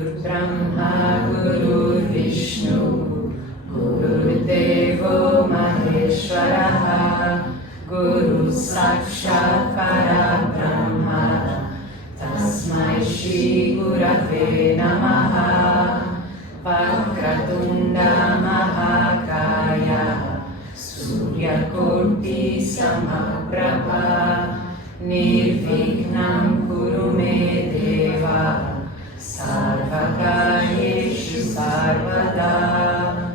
Brahma Guru Vishnu Guru Devo Maheshwaraha Guru Sakshat Parabrahma Tasmai Shri Gurave Namaha Vakratunda Mahakaya Suryakoti Samaprabha Nirvignam Kuru Me Deva Sarvakaryeshu Sarvada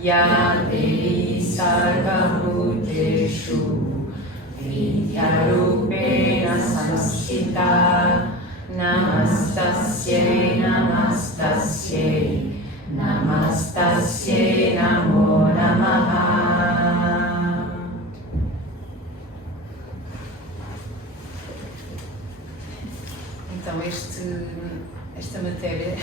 Ya Devi Sarvabhuteshu Vidyarupena Samsthita Namastasyai Namastasyai Namastasyai Namo Namaha. Então esta matéria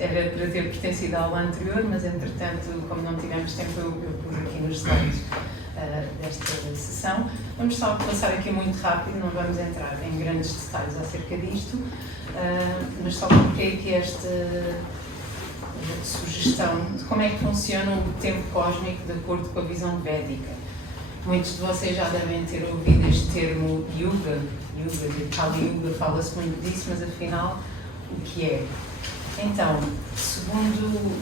era para ter pertencido à aula anterior, mas entretanto, como não tivemos tempo, eu pus aqui nos slides desta sessão. Vamos só passar aqui muito rápido, não vamos entrar em grandes detalhes acerca disto, mas só coloquei aqui esta sugestão de como é que funciona o tempo cósmico de acordo com a visão védica. Muitos de vocês já devem ter ouvido este termo Yuga, de Kali Yuga, fala-se muito disso, mas afinal, o que é? Então, segundo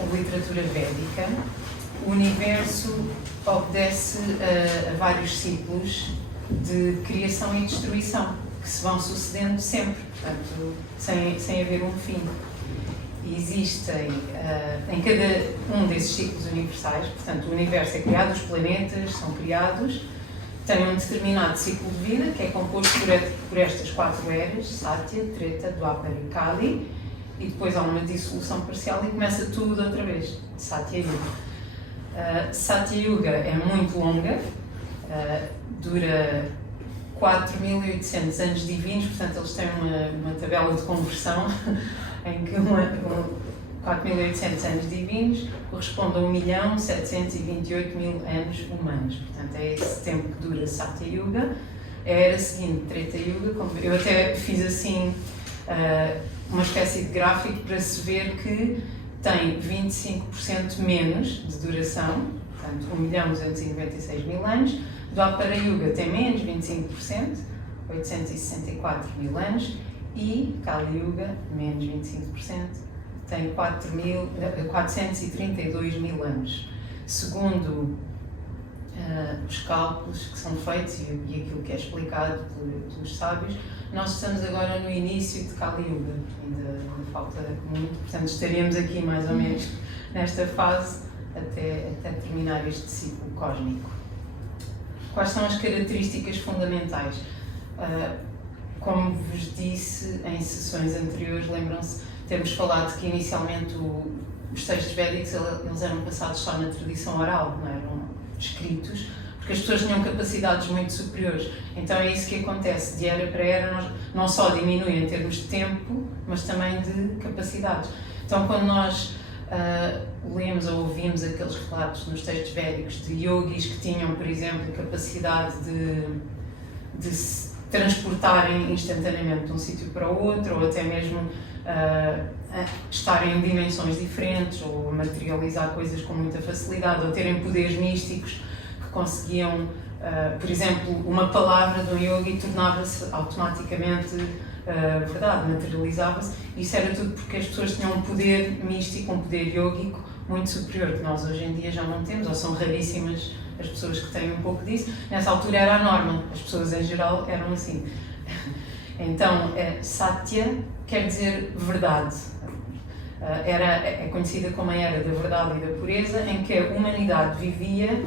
a literatura védica, o universo obedece a vários ciclos de criação e destruição, que se vão sucedendo sempre, portanto, sem haver um fim. E existem, em cada um desses ciclos universais, portanto, o universo é criado, os planetas são criados, tem um determinado ciclo de vida, que é composto por estas 4 eras, Satya, Treta, Dwapara e Kali, e depois há uma dissolução parcial e começa tudo outra vez, Satya Yuga. Satya Yuga é muito longa, dura 4.800 anos divinos, portanto eles têm uma tabela de conversão em que 4.800 anos divinos corresponde a 1.728.000 anos humanos. Portanto, é esse tempo que dura Satya Yuga. A era seguinte, Treta Yuga, como eu até fiz assim uma espécie de gráfico para se ver que tem 25% menos de duração, portanto 1.296.000 anos. Dwapara Yuga tem menos 25%, 864.000 anos. E Kali Yuga, menos 25%, tem 432.000 anos. Segundo os cálculos que são feitos e aquilo que é explicado pelos sábios, nós estamos agora no início de Kali Yuga, ainda falta muito, portanto estaríamos aqui mais ou menos nesta fase até terminar este ciclo cósmico. Quais são as características fundamentais? Como vos disse em sessões anteriores, lembram-se, temos falado que inicialmente os textos védicos eles eram passados só na tradição oral, não eram escritos, porque as pessoas tinham capacidades muito superiores. Então é isso que acontece, de era para era, não só diminui em termos de tempo, mas também de capacidades. Então quando nós lemos ou ouvimos aqueles relatos nos textos védicos de yogis que tinham, por exemplo, capacidade de se transportarem instantaneamente de um sítio para o outro, ou até mesmo estarem em dimensões diferentes, ou materializar coisas com muita facilidade, ou terem poderes místicos que conseguiam, por exemplo, uma palavra de um yogi tornava-se automaticamente verdade, materializava-se. Isso era tudo porque as pessoas tinham um poder místico, um poder yógico muito superior, que nós hoje em dia já não temos, ou são raríssimas as pessoas que têm um pouco disso. Nessa altura era a norma, as pessoas em geral eram assim. Então, Satya quer dizer verdade. É conhecida como a era da verdade e da pureza, em que a humanidade vivia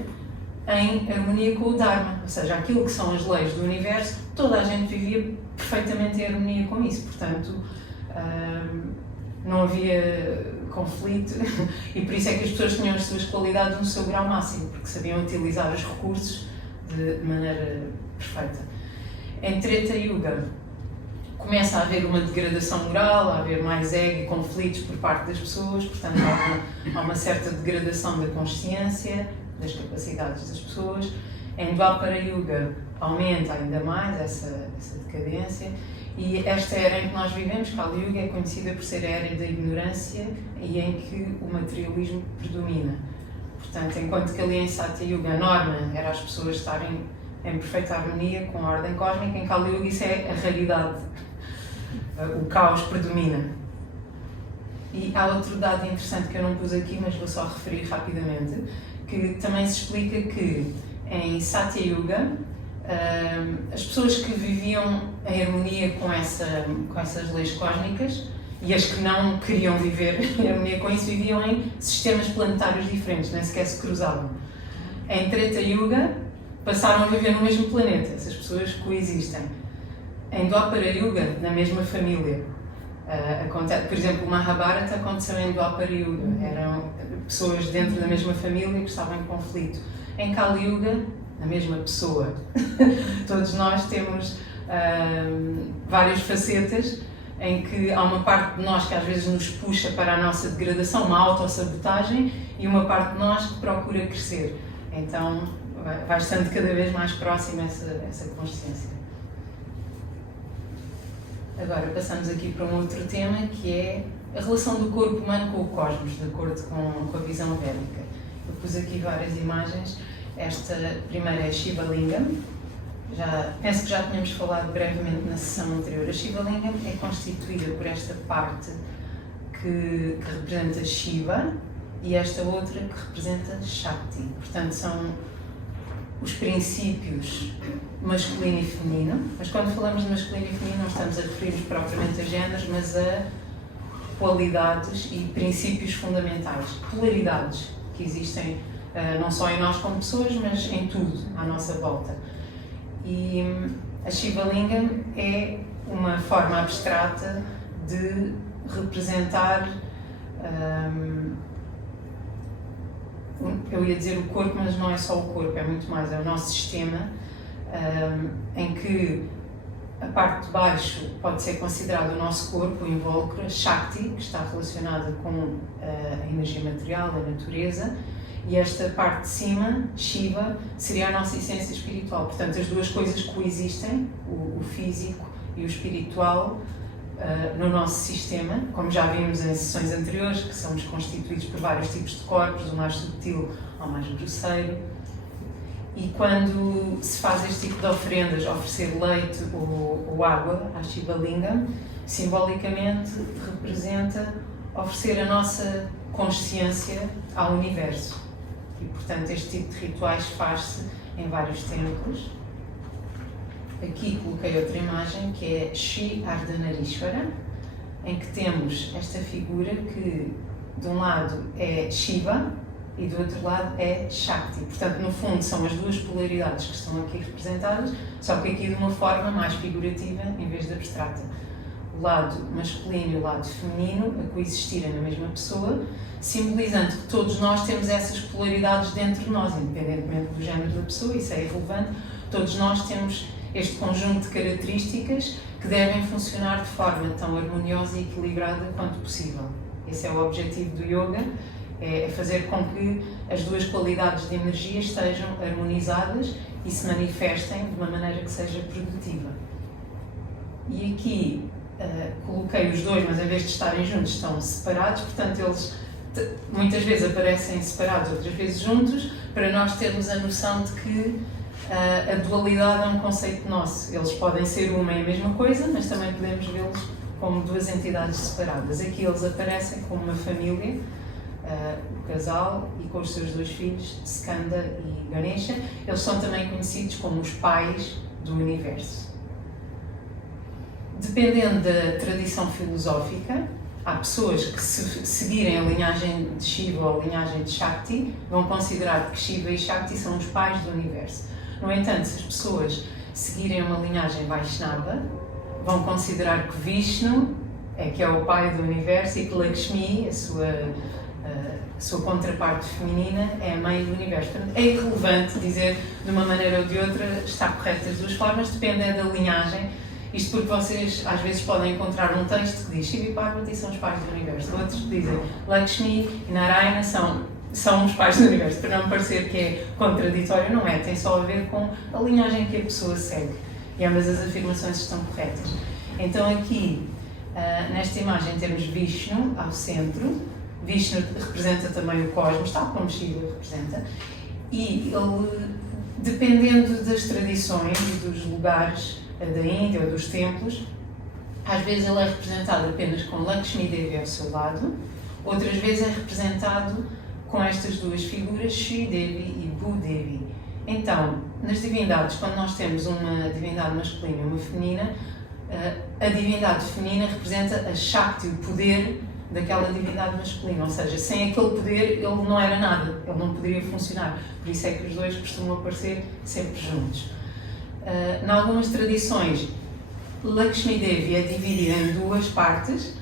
em harmonia com o Dharma, ou seja, aquilo que são as leis do universo, toda a gente vivia perfeitamente em harmonia com isso, portanto, não havia conflito e por isso é que as pessoas tinham as suas qualidades no seu grau máximo, porque sabiam utilizar os recursos de maneira perfeita. Em Treta Yuga começa a haver uma degradação moral, a haver mais ego e conflitos por parte das pessoas, portanto há uma certa degradação da consciência, das capacidades das pessoas. Em Dwapara Yuga aumenta ainda mais essa decadência. E esta era em que nós vivemos, Kali Yuga, é conhecida por ser a era da ignorância e em que o materialismo predomina. Portanto, enquanto que ali em Satya Yuga a norma era as pessoas estarem em perfeita harmonia com a ordem cósmica, em Kali Yuga isso é a raridade. O caos predomina. E há outro dado interessante que eu não pus aqui, mas vou só referir rapidamente, que também se explica que em Satya Yuga as pessoas que viviam em harmonia com essas leis cósmicas e as que não queriam viver em harmonia com isso viviam em sistemas planetários diferentes, nem sequer se cruzavam. Em Treta Yuga passaram a viver no mesmo planeta, essas pessoas coexistem. Em Dwapara Yuga, na mesma família. Por exemplo, o Mahabharata aconteceu em Dwapara Yuga, eram pessoas dentro da mesma família que estavam em conflito. Em Kali Yuga, a mesma pessoa. Todos nós temos várias facetas em que há uma parte de nós que às vezes nos puxa para a nossa degradação, uma autossabotagem, e uma parte de nós que procura crescer. Então vai estando cada vez mais próxima essa consciência. Agora passamos aqui para um outro tema, que é a relação do corpo humano com o cosmos, de acordo com a visão védica. Eu pus aqui várias imagens. Esta primeira é Shiva Lingam. Penso que já tínhamos falado brevemente na sessão anterior. A Shiva Lingam é constituída por esta parte que representa Shiva e esta outra que representa Shakti. Portanto, são os princípios masculino e feminino. Mas quando falamos de masculino e feminino não estamos a referir-nos propriamente a géneros, mas a qualidades e princípios fundamentais, polaridades que existem não só em nós como pessoas, mas em tudo à nossa volta. E a Shiva Lingam é uma forma abstrata de representar, eu ia dizer o corpo, mas não é só o corpo, é muito mais, é o nosso sistema, em que a parte de baixo pode ser considerada o nosso corpo, o invólucro, a Shakti, que está relacionada com a energia material, a natureza, e esta parte de cima, Shiva, seria a nossa essência espiritual. Portanto, as duas coisas coexistem, o físico e o espiritual, no nosso sistema, como já vimos em sessões anteriores, que somos constituídos por vários tipos de corpos, do mais subtil ao mais grosseiro. E quando se faz este tipo de oferendas, oferecer leite ou água à Shiva Lingam, simbolicamente representa oferecer a nossa consciência ao universo. E, portanto, este tipo de rituais faz-se em vários templos. Aqui coloquei outra imagem, que é Sri Ardhanarishvara, em que temos esta figura que, de um lado, é Shiva e do outro lado é Shakti. Portanto, no fundo, são as duas polaridades que estão aqui representadas, só que aqui de uma forma mais figurativa em vez de abstrata. O lado masculino e o lado feminino a coexistirem na mesma pessoa, simbolizando que todos nós temos essas polaridades dentro de nós, independentemente do género da pessoa, isso é irrelevante. Todos nós temos este conjunto de características que devem funcionar de forma tão harmoniosa e equilibrada quanto possível. Esse é o objetivo do yoga, é fazer com que as duas qualidades de energia estejam harmonizadas e se manifestem de uma maneira que seja produtiva. E aqui coloquei os dois, mas em vez de estarem juntos estão separados, portanto eles muitas vezes aparecem separados, outras vezes juntos, para nós termos a noção de que a dualidade é um conceito nosso. Eles podem ser uma e a mesma coisa, mas também podemos vê-los como duas entidades separadas. Aqui eles aparecem como uma família, o casal e com os seus dois filhos, Skanda e Ganesha. Eles são também conhecidos como os pais do universo. Dependendo da tradição filosófica, há pessoas que, se seguirem a linhagem de Shiva ou a linhagem de Shakti, vão considerar que Shiva e Shakti são os pais do universo. No entanto, se as pessoas seguirem uma linhagem Vaishnava, vão considerar que Vishnu é que é o pai do universo e que Lakshmi, a sua contraparte feminina, é a mãe do universo. Portanto, é irrelevante dizer de uma maneira ou de outra, está correto das duas formas, depende da linhagem. Isto porque vocês às vezes podem encontrar um texto que diz Shiva e Parvati são os pais do universo, outros que dizem Lakshmi e Narayana são são os pais do universo, para não parecer que é contraditório, não é, tem só a ver com a linhagem que a pessoa segue, e ambas as afirmações estão corretas. Então aqui, nesta imagem temos Vishnu ao centro. Vishnu representa também o cosmos, tal como Shiva representa, e ele, dependendo das tradições e dos lugares da Índia ou dos templos, às vezes ele é representado apenas com Lakshmi Devi ao seu lado, outras vezes é representado com estas duas figuras, Shri Devi e Bhu Devi. Então, nas divindades, quando nós temos uma divindade masculina e uma feminina, a divindade feminina representa a Shakti, o poder daquela divindade masculina, ou seja, sem aquele poder ele não era nada, ele não poderia funcionar, por isso é que os dois costumam aparecer sempre juntos. Em algumas tradições, Lakshmi Devi é dividida em duas partes,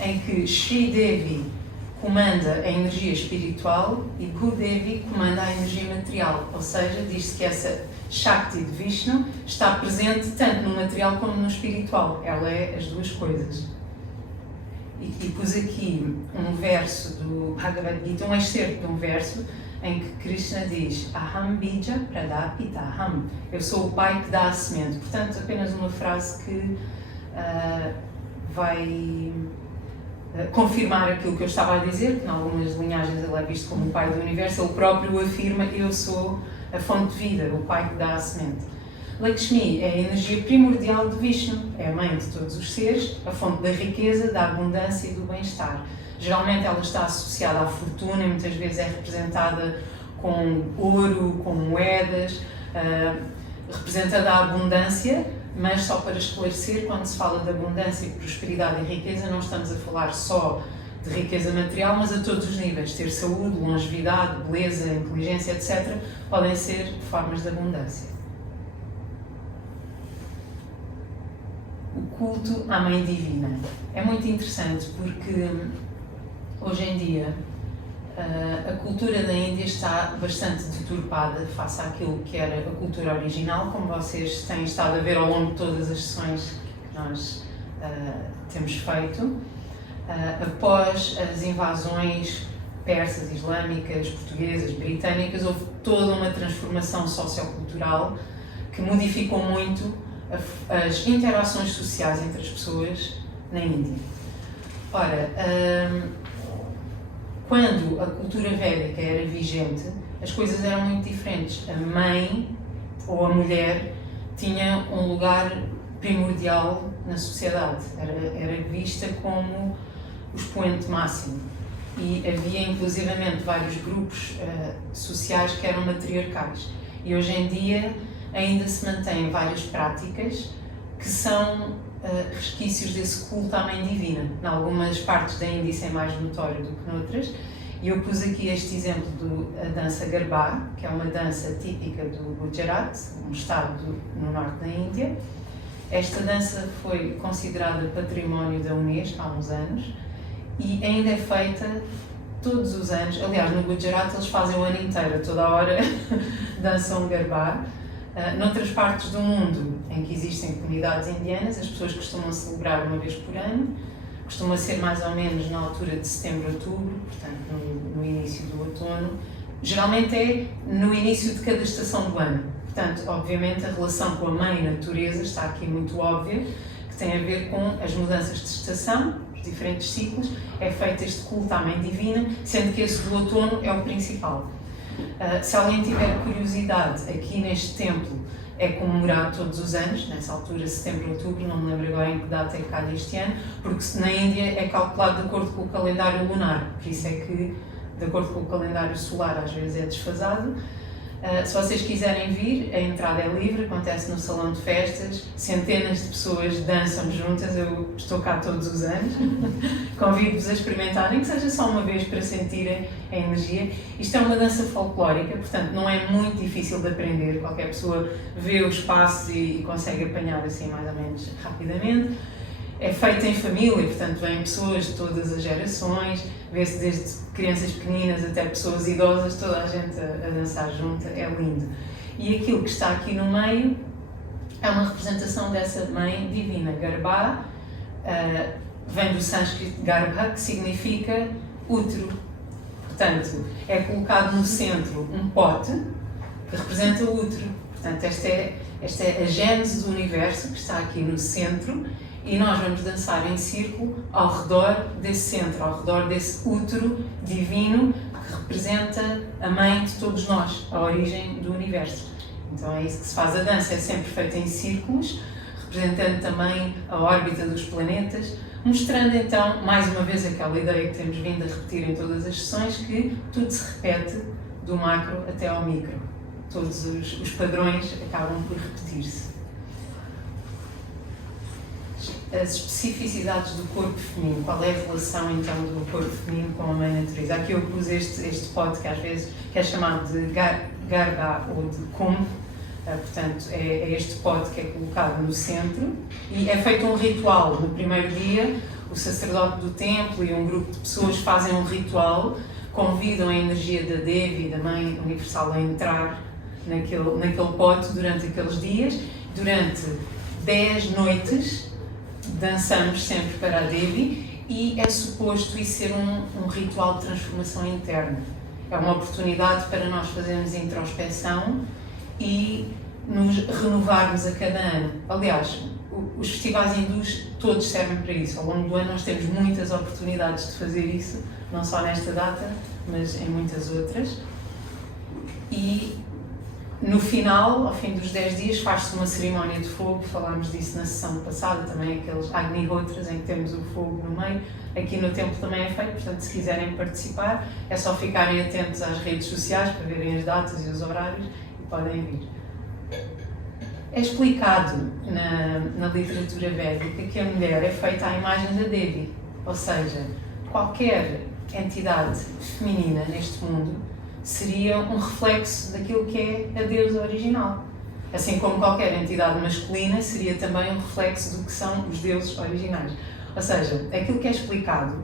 em que Shri Devi comanda a energia espiritual e Bhu Devi comanda a energia material, ou seja, diz-se que essa Shakti de Vishnu está presente tanto no material como no espiritual, ela é as duas coisas. E pus aqui um verso do Bhagavad Gita, um excerto de um verso em que Krishna diz Aham bija pradapitaham, eu sou o pai que dá a semente. Portanto, apenas uma frase que vai confirmar aquilo que eu estava a dizer, que em algumas linhagens ele é visto como o pai do universo, ele próprio afirma eu sou a fonte de vida, o pai que dá a semente. Lakshmi é a energia primordial de Vishnu, é a mãe de todos os seres, a fonte da riqueza, da abundância e do bem-estar. Geralmente ela está associada à fortuna e muitas vezes é representada com ouro, com moedas, representada a abundância, mas só para esclarecer, quando se fala de abundância, prosperidade e riqueza, não estamos a falar só de riqueza material, mas a todos os níveis. Ter saúde, longevidade, beleza, inteligência, etc., podem ser formas de abundância. O culto à Mãe Divina. É muito interessante porque hoje em dia a cultura da Índia está bastante deturpada face àquilo que era a cultura original, como vocês têm estado a ver ao longo de todas as sessões que nós temos feito. Após as invasões persas, islâmicas, portuguesas, britânicas, houve toda uma transformação sociocultural que modificou muito as interações sociais entre as pessoas na Índia. Ora, quando a cultura védica era vigente, as coisas eram muito diferentes. A mãe ou a mulher tinha um lugar primordial na sociedade, era vista como o expoente máximo. E havia inclusivamente vários grupos sociais que eram matriarcais. E hoje em dia ainda se mantêm várias práticas que são resquícios desse culto à Mãe Divina. Em algumas partes da Índia isso é mais notório do que noutras. E eu pus aqui este exemplo da dança Garbha, que é uma dança típica do Gujarat, um estado no norte da Índia. Esta dança foi considerada património da Unesco há uns anos e ainda é feita todos os anos. Aliás, no Gujarat eles fazem o ano inteiro, toda a hora dançam Garbha. Noutras partes do mundo em que existem comunidades indianas, as pessoas costumam celebrar uma vez por ano, costuma ser mais ou menos na altura de setembro, outubro, portanto no início do outono. Geralmente é no início de cada estação do ano. Portanto, obviamente a relação com a Mãe Natureza está aqui muito óbvia, que tem a ver com as mudanças de estação, os diferentes ciclos, é feito este culto à Mãe Divina, sendo que esse do outono é o principal. Se alguém tiver curiosidade, aqui neste templo é comemorado todos os anos, nessa altura, setembro, outubro, não me lembro agora em que data é que calha este ano, porque na Índia é calculado de acordo com o calendário lunar, por isso é que, de acordo com o calendário solar, às vezes é desfasado. Se vocês quiserem vir, a entrada é livre, acontece no salão de festas, centenas de pessoas dançam juntas, eu estou cá todos os anos, convido-vos a experimentarem, que seja só uma vez para sentirem a energia. Isto é uma dança folclórica, portanto não é muito difícil de aprender, qualquer pessoa vê os passos e consegue apanhar assim mais ou menos rapidamente. É feita em família, portanto vêm pessoas de todas as gerações, vê-se desde crianças pequeninas até pessoas idosas, toda a gente a dançar junta, é lindo. E aquilo que está aqui no meio é uma representação dessa Mãe Divina. Garbha vem do sânscrito Garbha, que significa útero. Portanto, é colocado no centro um pote que representa o útero. Portanto, esta é a gênese do universo que está aqui no centro e nós vamos dançar em círculo ao redor desse centro, ao redor desse útero divino que representa a mãe de todos nós, a origem do universo. Então é isso que se faz. A dança é sempre feita em círculos, representando também a órbita dos planetas, mostrando então, mais uma vez, aquela ideia que temos vindo a repetir em todas as sessões, que tudo se repete do macro até ao micro. Todos os padrões acabam por repetir-se. As especificidades do corpo feminino, qual é a relação então do corpo feminino com a mãe natureza? Aqui eu pus este pote que às vezes é chamado de garba ou de kumbh, portanto é este pote que é colocado no centro e é feito um ritual. No primeiro dia, o sacerdote do templo e um grupo de pessoas fazem um ritual, convidam a energia da Devi, da Mãe Universal, a entrar naquele pote durante aqueles dias. Durante 10 noites dançamos sempre para a Devi e é suposto isso ser um ritual de transformação interna. É uma oportunidade para nós fazermos introspeção e nos renovarmos a cada ano. Aliás, os festivais hindus todos servem para isso. Ao longo do ano nós temos muitas oportunidades de fazer isso, não só nesta data, mas em muitas outras. E no final, ao fim dos 10 dias, faz-se uma cerimónia de fogo. Falámos disso na sessão passada, também aqueles Agnihotras em que temos o fogo no meio. Aqui no templo também é feito, portanto, se quiserem participar, é só ficarem atentos às redes sociais para verem as datas e os horários e podem vir. É explicado na literatura védica que a mulher é feita à imagem da Devi, ou seja, qualquer entidade feminina neste mundo seria um reflexo daquilo que é a deusa original. Assim como qualquer entidade masculina seria também um reflexo do que são os deuses originais. Ou seja, aquilo que é explicado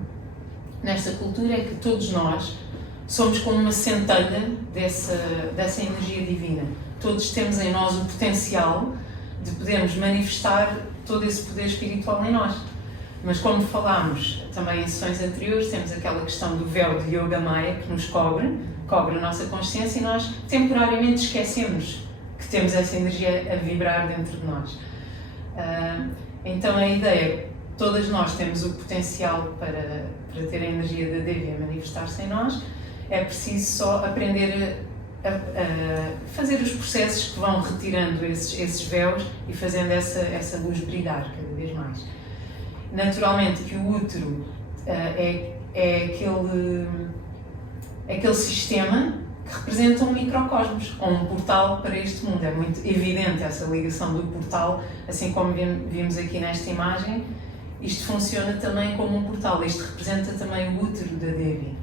nesta cultura é que todos nós somos como uma centelha dessa energia divina. Todos temos em nós o potencial de podermos manifestar todo esse poder espiritual em nós. Mas como falámos também em sessões anteriores, temos aquela questão do véu de Yoga Maya que nos cobre a nossa consciência e nós temporariamente esquecemos que temos essa energia a vibrar dentro de nós. Então a ideia é que todas nós temos o potencial para ter a energia da Devi a manifestar-se em nós, é preciso só aprender a fazer os processos que vão retirando esses véus e fazendo essa luz brilhar cada vez mais. Naturalmente que o útero é aquele sistema que representa um microcosmos, ou um portal para este mundo. É muito evidente essa ligação do portal, assim como vimos aqui nesta imagem. Isto funciona também como um portal, isto representa também o útero da Devi.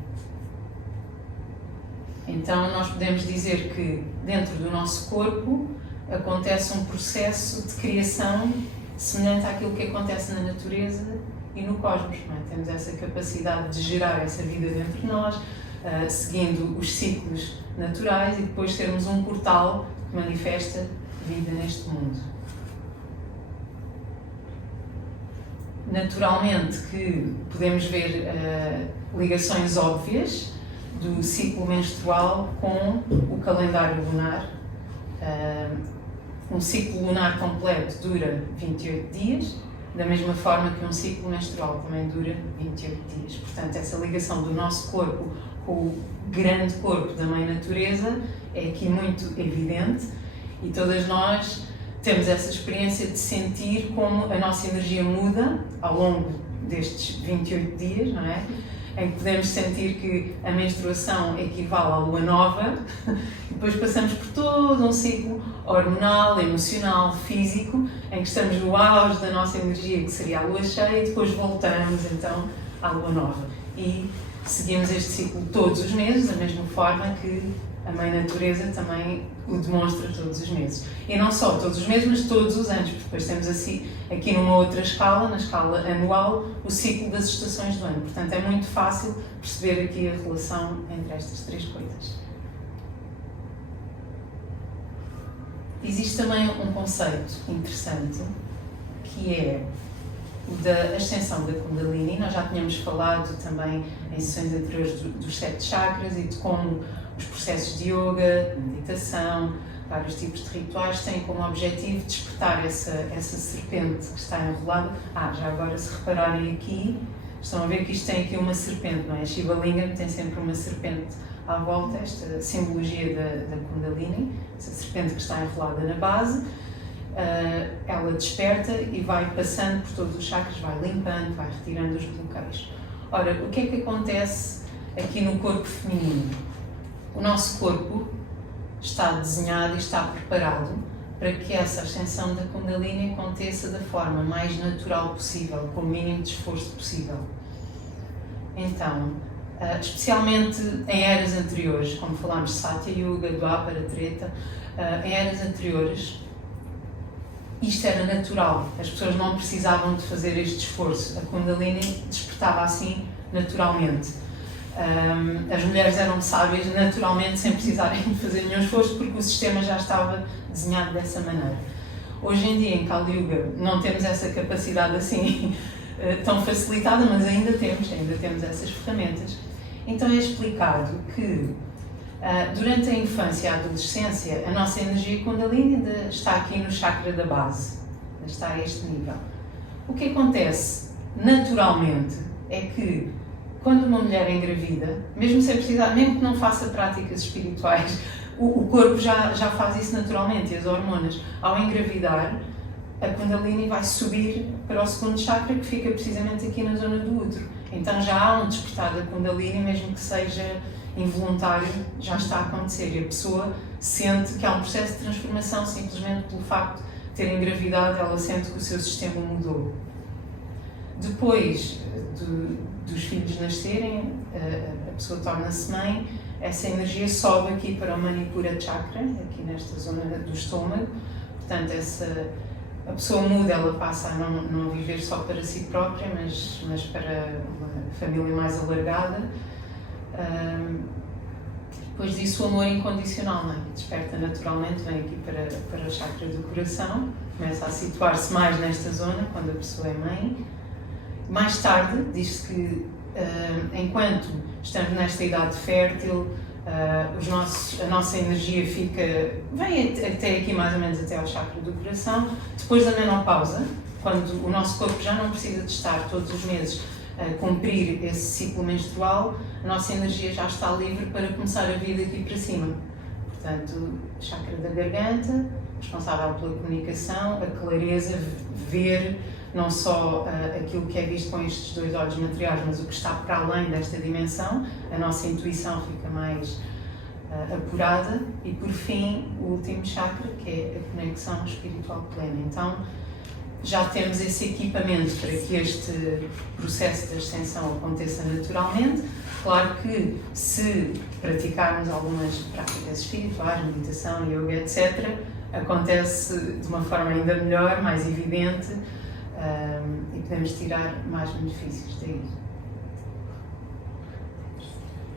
Então nós podemos dizer que dentro do nosso corpo acontece um processo de criação semelhante àquilo que acontece na natureza e no cosmos. Não é? Temos essa capacidade de gerar essa vida dentro de nós, seguindo os ciclos naturais e depois sermos um portal que manifesta vida neste mundo. Naturalmente que podemos ver ligações óbvias do ciclo menstrual com o calendário lunar. Um ciclo lunar completo dura 28 dias, da mesma forma que um ciclo menstrual também dura 28 dias. Portanto, essa ligação do nosso corpo com o grande corpo da Mãe Natureza é aqui muito evidente e todas nós temos essa experiência de sentir como a nossa energia muda ao longo destes 28 dias, não é? Em que podemos sentir que a menstruação equivale à lua nova e depois passamos por todo um ciclo hormonal, emocional, físico, em que estamos no auge da nossa energia, que seria a lua cheia, e depois voltamos então à lua nova. E seguimos este ciclo todos os meses, da mesma forma que a Mãe Natureza também o demonstra todos os meses. E não só todos os meses, mas todos os anos, porque depois temos assim, aqui numa outra escala, na escala anual, o ciclo das estações do ano. Portanto, é muito fácil perceber aqui a relação entre estas três coisas. Existe também um conceito interessante, que é da ascensão da Kundalini. Nós já tínhamos falado também em sessões anteriores dos 7 chakras e de como os processos de yoga, de meditação, vários tipos de rituais têm como objetivo despertar essa serpente que está enrolada. Já agora, se repararem aqui, estão a ver que isto tem aqui uma serpente, não é? A Shiva Lingam tem sempre uma serpente à volta, esta simbologia da Kundalini, essa serpente que está enrolada na base. Ela desperta e vai passando por todos os chakras, vai limpando, vai retirando os bloqueios. Ora, o que é que acontece aqui no corpo feminino? O nosso corpo está desenhado e está preparado para que essa ascensão da Kundalini aconteça da forma mais natural possível, com o mínimo de esforço possível. Então, especialmente em eras anteriores, como falámos de Satya Yuga, Dwapara, Treta, em eras anteriores, isto era natural, as pessoas não precisavam de fazer este esforço, a Kundalini despertava assim naturalmente. As mulheres eram sábias naturalmente, sem precisarem de fazer nenhum esforço, porque o sistema já estava desenhado dessa maneira. Hoje em dia, em Kali Yuga, não temos essa capacidade assim tão facilitada, mas ainda temos essas ferramentas. Então é explicado que durante a infância e a adolescência, a nossa energia Kundalini ainda está aqui no chakra da base, ainda está a este nível. O que acontece naturalmente é que quando uma mulher engravida, mesmo sem precisar, mesmo que não faça práticas espirituais, o corpo já faz isso naturalmente, e as hormonas, ao engravidar, a Kundalini vai subir para o segundo chakra, que fica precisamente aqui na zona do útero. Então já há um despertar da Kundalini, mesmo que seja involuntário, já está a acontecer, e a pessoa sente que há um processo de transformação simplesmente pelo facto de ter engravidado, ela sente que o seu sistema mudou. Depois dos filhos nascerem, a pessoa torna-se mãe, essa energia sobe aqui para o Manipura Chakra, aqui nesta zona do estômago. Portanto, a pessoa muda, ela passa a não viver só para si própria, mas para uma família mais alargada. Depois disso, o amor incondicional, não é? Desperta naturalmente, vem aqui para o chakra do coração, começa a situar-se mais nesta zona, quando a pessoa é mãe. Mais tarde, diz-se que enquanto estamos nesta idade fértil, a nossa energia vem até aqui mais ou menos até ao chakra do coração. Depois da menopausa, quando o nosso corpo já não precisa de estar todos os meses a cumprir esse ciclo menstrual, a nossa energia já está livre para começar a vir daqui para cima. Portanto, chakra da garganta, responsável pela comunicação, a clareza, ver não só aquilo que é visto com estes 2 olhos materiais, mas o que está para além desta dimensão, a nossa intuição fica mais apurada. E por fim, o último chakra, que é a conexão espiritual plena. Então, já temos esse equipamento para que este processo de ascensão aconteça naturalmente. Claro que se praticarmos algumas práticas espirituais, meditação, yoga, etc., acontece de uma forma ainda melhor, mais evidente, e podemos tirar mais benefícios daí.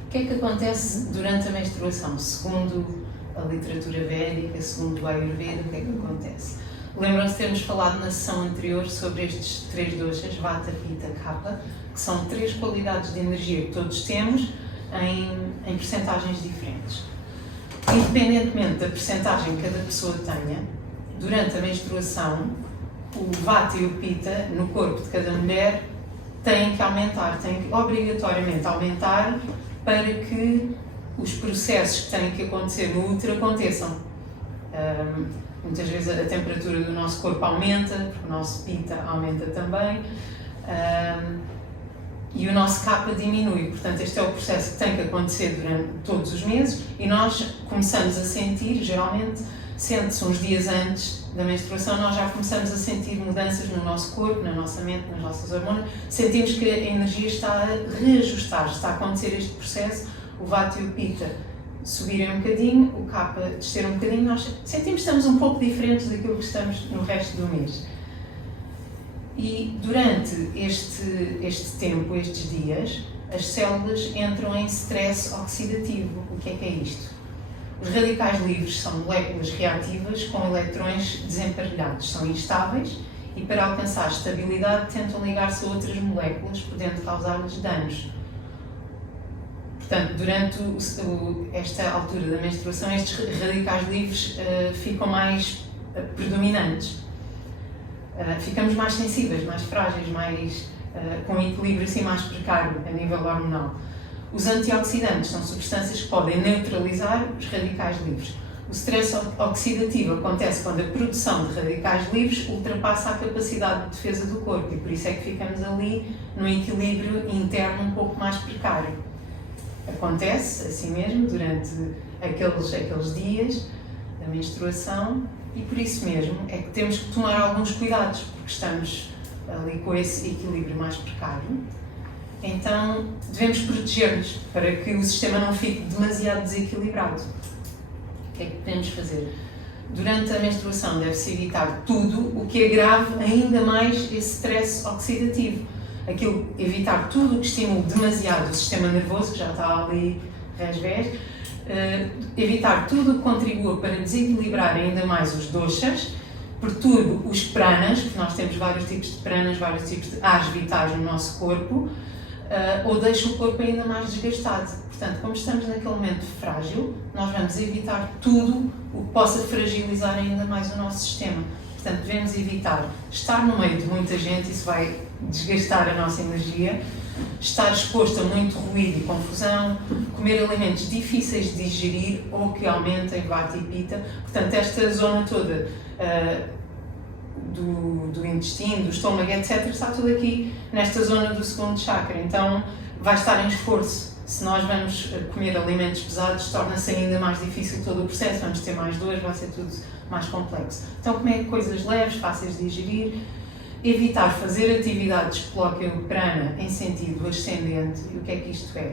O que é que acontece durante a menstruação? Segundo a literatura védica, segundo o Ayurveda, o que é que acontece? Lembram-se de termos falado na sessão anterior sobre estes 3 doshas, Vata, Pitta, Kapha, que são 3 qualidades de energia que todos temos em percentagens diferentes. Independentemente da percentagem que cada pessoa tenha, durante a menstruação, o Vata e o Pitta no corpo de cada mulher têm que aumentar, têm que obrigatoriamente aumentar para que os processos que têm que acontecer no útero aconteçam. Muitas vezes a temperatura do nosso corpo aumenta, porque o nosso Pitta aumenta também, e o nosso Kapha diminui. Portanto, este é o processo que tem que acontecer durante todos os meses, e nós começamos a sentir, geralmente, sente-se uns dias antes da menstruação, nós já começamos a sentir mudanças no nosso corpo, na nossa mente, nas nossas hormonas, sentimos que a energia está a reajustar, está a acontecer este processo, o Vata e o Pitta subirem um bocadinho, o Kapha descer um bocadinho, nós sentimos que estamos um pouco diferentes daquilo que estamos no resto do mês. E durante este tempo, estes dias, as células entram em stress oxidativo. O que é isto? Os radicais livres são moléculas reativas com eletrões desemparelhados, são instáveis e para alcançar estabilidade tentam ligar-se a outras moléculas, podendo causar-lhes danos. Portanto, durante esta altura da menstruação, estes radicais livres ficam mais predominantes. Ficamos mais sensíveis, mais frágeis, com um equilíbrio assim mais precário a nível hormonal. Os antioxidantes são substâncias que podem neutralizar os radicais livres. O stress oxidativo acontece quando a produção de radicais livres ultrapassa a capacidade de defesa do corpo e por isso é que ficamos ali num equilíbrio interno um pouco mais precário. Acontece assim mesmo durante aqueles dias da menstruação e por isso mesmo é que temos que tomar alguns cuidados, porque estamos ali com esse equilíbrio mais precário. Então devemos proteger-nos para que o sistema não fique demasiado desequilibrado. O que é que podemos fazer? Durante a menstruação deve-se evitar tudo o que agrave ainda mais esse stress oxidativo. Evitar tudo o que estimule demasiado o sistema nervoso, que já está ali resvés, evitar tudo o que contribua para desequilibrar ainda mais os doshas, perturbe os pranas, porque nós temos vários tipos de pranas, vários tipos de ares vitais no nosso corpo, ou deixa o corpo ainda mais desgastado. Portanto, como estamos naquele momento frágil, nós vamos evitar tudo o que possa fragilizar ainda mais o nosso sistema. Portanto, devemos evitar estar no meio de muita gente, isso vai desgastar a nossa energia, estar exposto a muito ruído e confusão, comer alimentos difíceis de digerir ou que aumentem vata e pita. Portanto, esta zona toda do intestino, do estômago, etc., está tudo aqui nesta zona do segundo chakra. Então, vai estar em esforço. Se nós vamos comer alimentos pesados, torna-se ainda mais difícil todo o processo, vamos ter mais dores, vai ser tudo mais complexo. Então, comer coisas leves, fáceis de digerir, evitar fazer atividades que coloquem o prana em sentido ascendente. E o que é que isto é?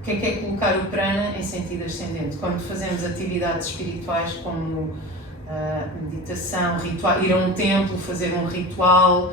O que é colocar o prana em sentido ascendente? Quando fazemos atividades espirituais como meditação, ritual, ir a um templo, fazer um ritual,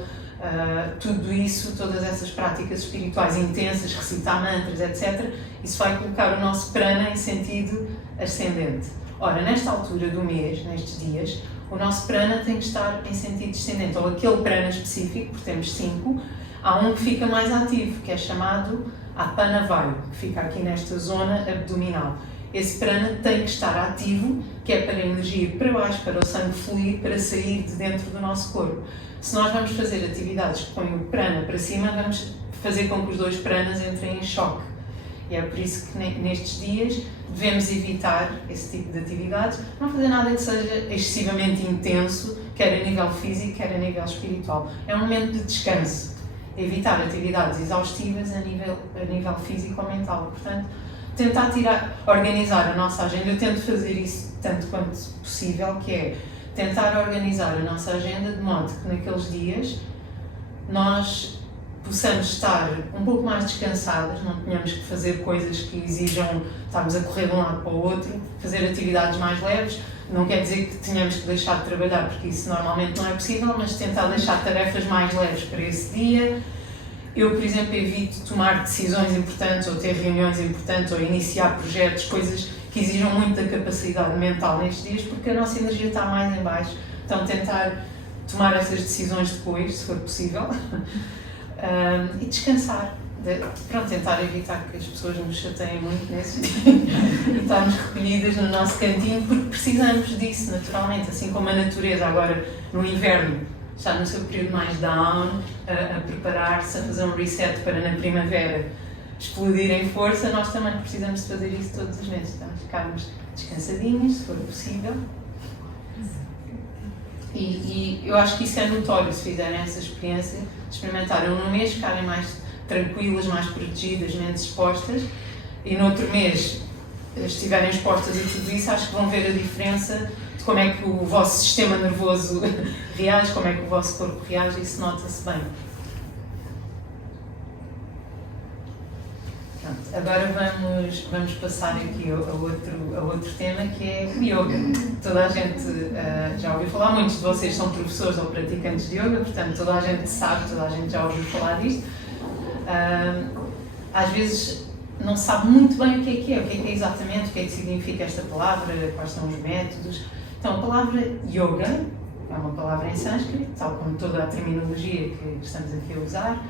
tudo isso, todas essas práticas espirituais intensas, recitar mantras, etc., isso vai colocar o nosso prana em sentido ascendente. Ora, nesta altura do mês, nestes dias, o nosso prana tem que estar em sentido descendente, ou aquele prana específico, porque temos 5, há um que fica mais ativo, que é chamado Apanavayu, que fica aqui nesta zona abdominal. Esse prana tem que estar ativo, que é para a energia ir para baixo, para o sangue fluir, para sair de dentro do nosso corpo. Se nós vamos fazer atividades que põem o prana para cima, vamos fazer com que os dois pranas entrem em choque. E é por isso que nestes dias devemos evitar esse tipo de atividades, não fazer nada que seja excessivamente intenso, quer a nível físico, quer a nível espiritual. É um momento de descanso. Evitar atividades exaustivas a nível físico ou mental. Portanto, tentar organizar a nossa agenda. Eu tento fazer isso tanto quanto possível, que é tentar organizar a nossa agenda de modo que naqueles dias nós possamos estar um pouco mais descansadas, não tenhamos que fazer coisas que exijam estarmos a correr de um lado para o outro, fazer atividades mais leves. Não quer dizer que tenhamos que deixar de trabalhar, porque isso normalmente não é possível, mas tentar deixar tarefas mais leves para esse dia. Eu, por exemplo, evito tomar decisões importantes, ou ter reuniões importantes, ou iniciar projetos, coisas que exijam muito da capacidade mental nestes dias, porque a nossa energia está mais em baixo. Então, tentar tomar essas decisões depois, se for possível, e descansar. Pronto, tentar evitar que as pessoas nos chateiem muito nesses dias e estarmos recolhidas no nosso cantinho, porque precisamos disso, naturalmente, assim como a natureza agora, no inverno, está no seu período mais down, a preparar-se, a fazer um reset para na primavera explodir em força, nós também precisamos de fazer isso todos os meses, então ficarmos descansadinhos, se for possível. E eu acho que isso é notório, se fizerem essa experiência, experimentarem um mês, ficarem mais tranquilas, mais protegidas, menos expostas, e no outro mês estiverem expostas a tudo isso, acho que vão ver a diferença de como é que o vosso sistema nervoso reage, como é que o vosso corpo reage, e isso nota-se bem. Pronto, agora vamos passar aqui a outro tema, que é o yoga. Toda a gente já ouviu falar, muitos de vocês são professores ou praticantes de yoga, portanto toda a gente sabe, toda a gente já ouviu falar disto. Às vezes não sabe muito bem o que é exatamente, o que é que significa esta palavra, quais são os métodos. Então, a palavra yoga é uma palavra em sânscrito, tal como toda a terminologia que estamos aqui a usar,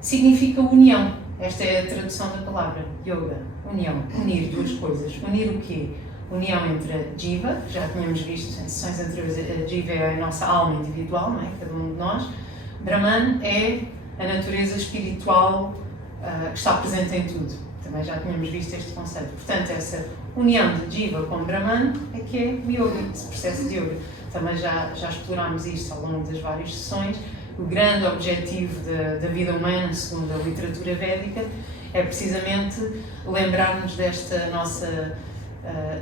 significa união. Esta é a tradução da palavra yoga, união, unir duas coisas. Unir o quê? União entre a jiva, que já tínhamos visto em sessões anteriores, a jiva é a nossa alma individual, não é? Cada um de nós. Brahman é a natureza espiritual que está presente em tudo. Também já tínhamos visto este conceito. Portanto, essa união de jiva com Brahman é que é o yoga, esse processo de yoga. Também já explorámos isto ao longo das várias sessões. O grande objetivo da vida humana, segundo a literatura védica, é precisamente lembrar-nos desta nossa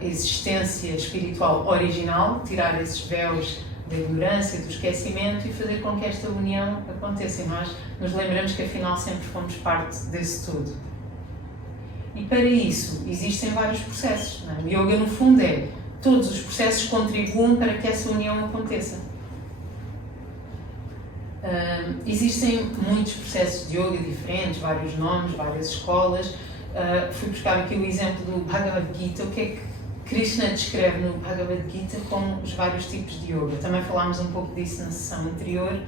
existência espiritual original, tirar esses véus da ignorância, do esquecimento e fazer com que esta união aconteça. E nós nos lembramos que afinal sempre fomos parte desse todo. E para isso existem vários processos. Não é? O yoga no fundo é todos os processos contribuem para que essa união aconteça. Existem muitos processos de yoga diferentes, vários nomes, várias escolas. Fui buscar aqui o exemplo do Bhagavad Gita. O que é que Krishna descreve no Bhagavad Gita como os vários tipos de yoga? Também falámos um pouco disso na sessão anterior.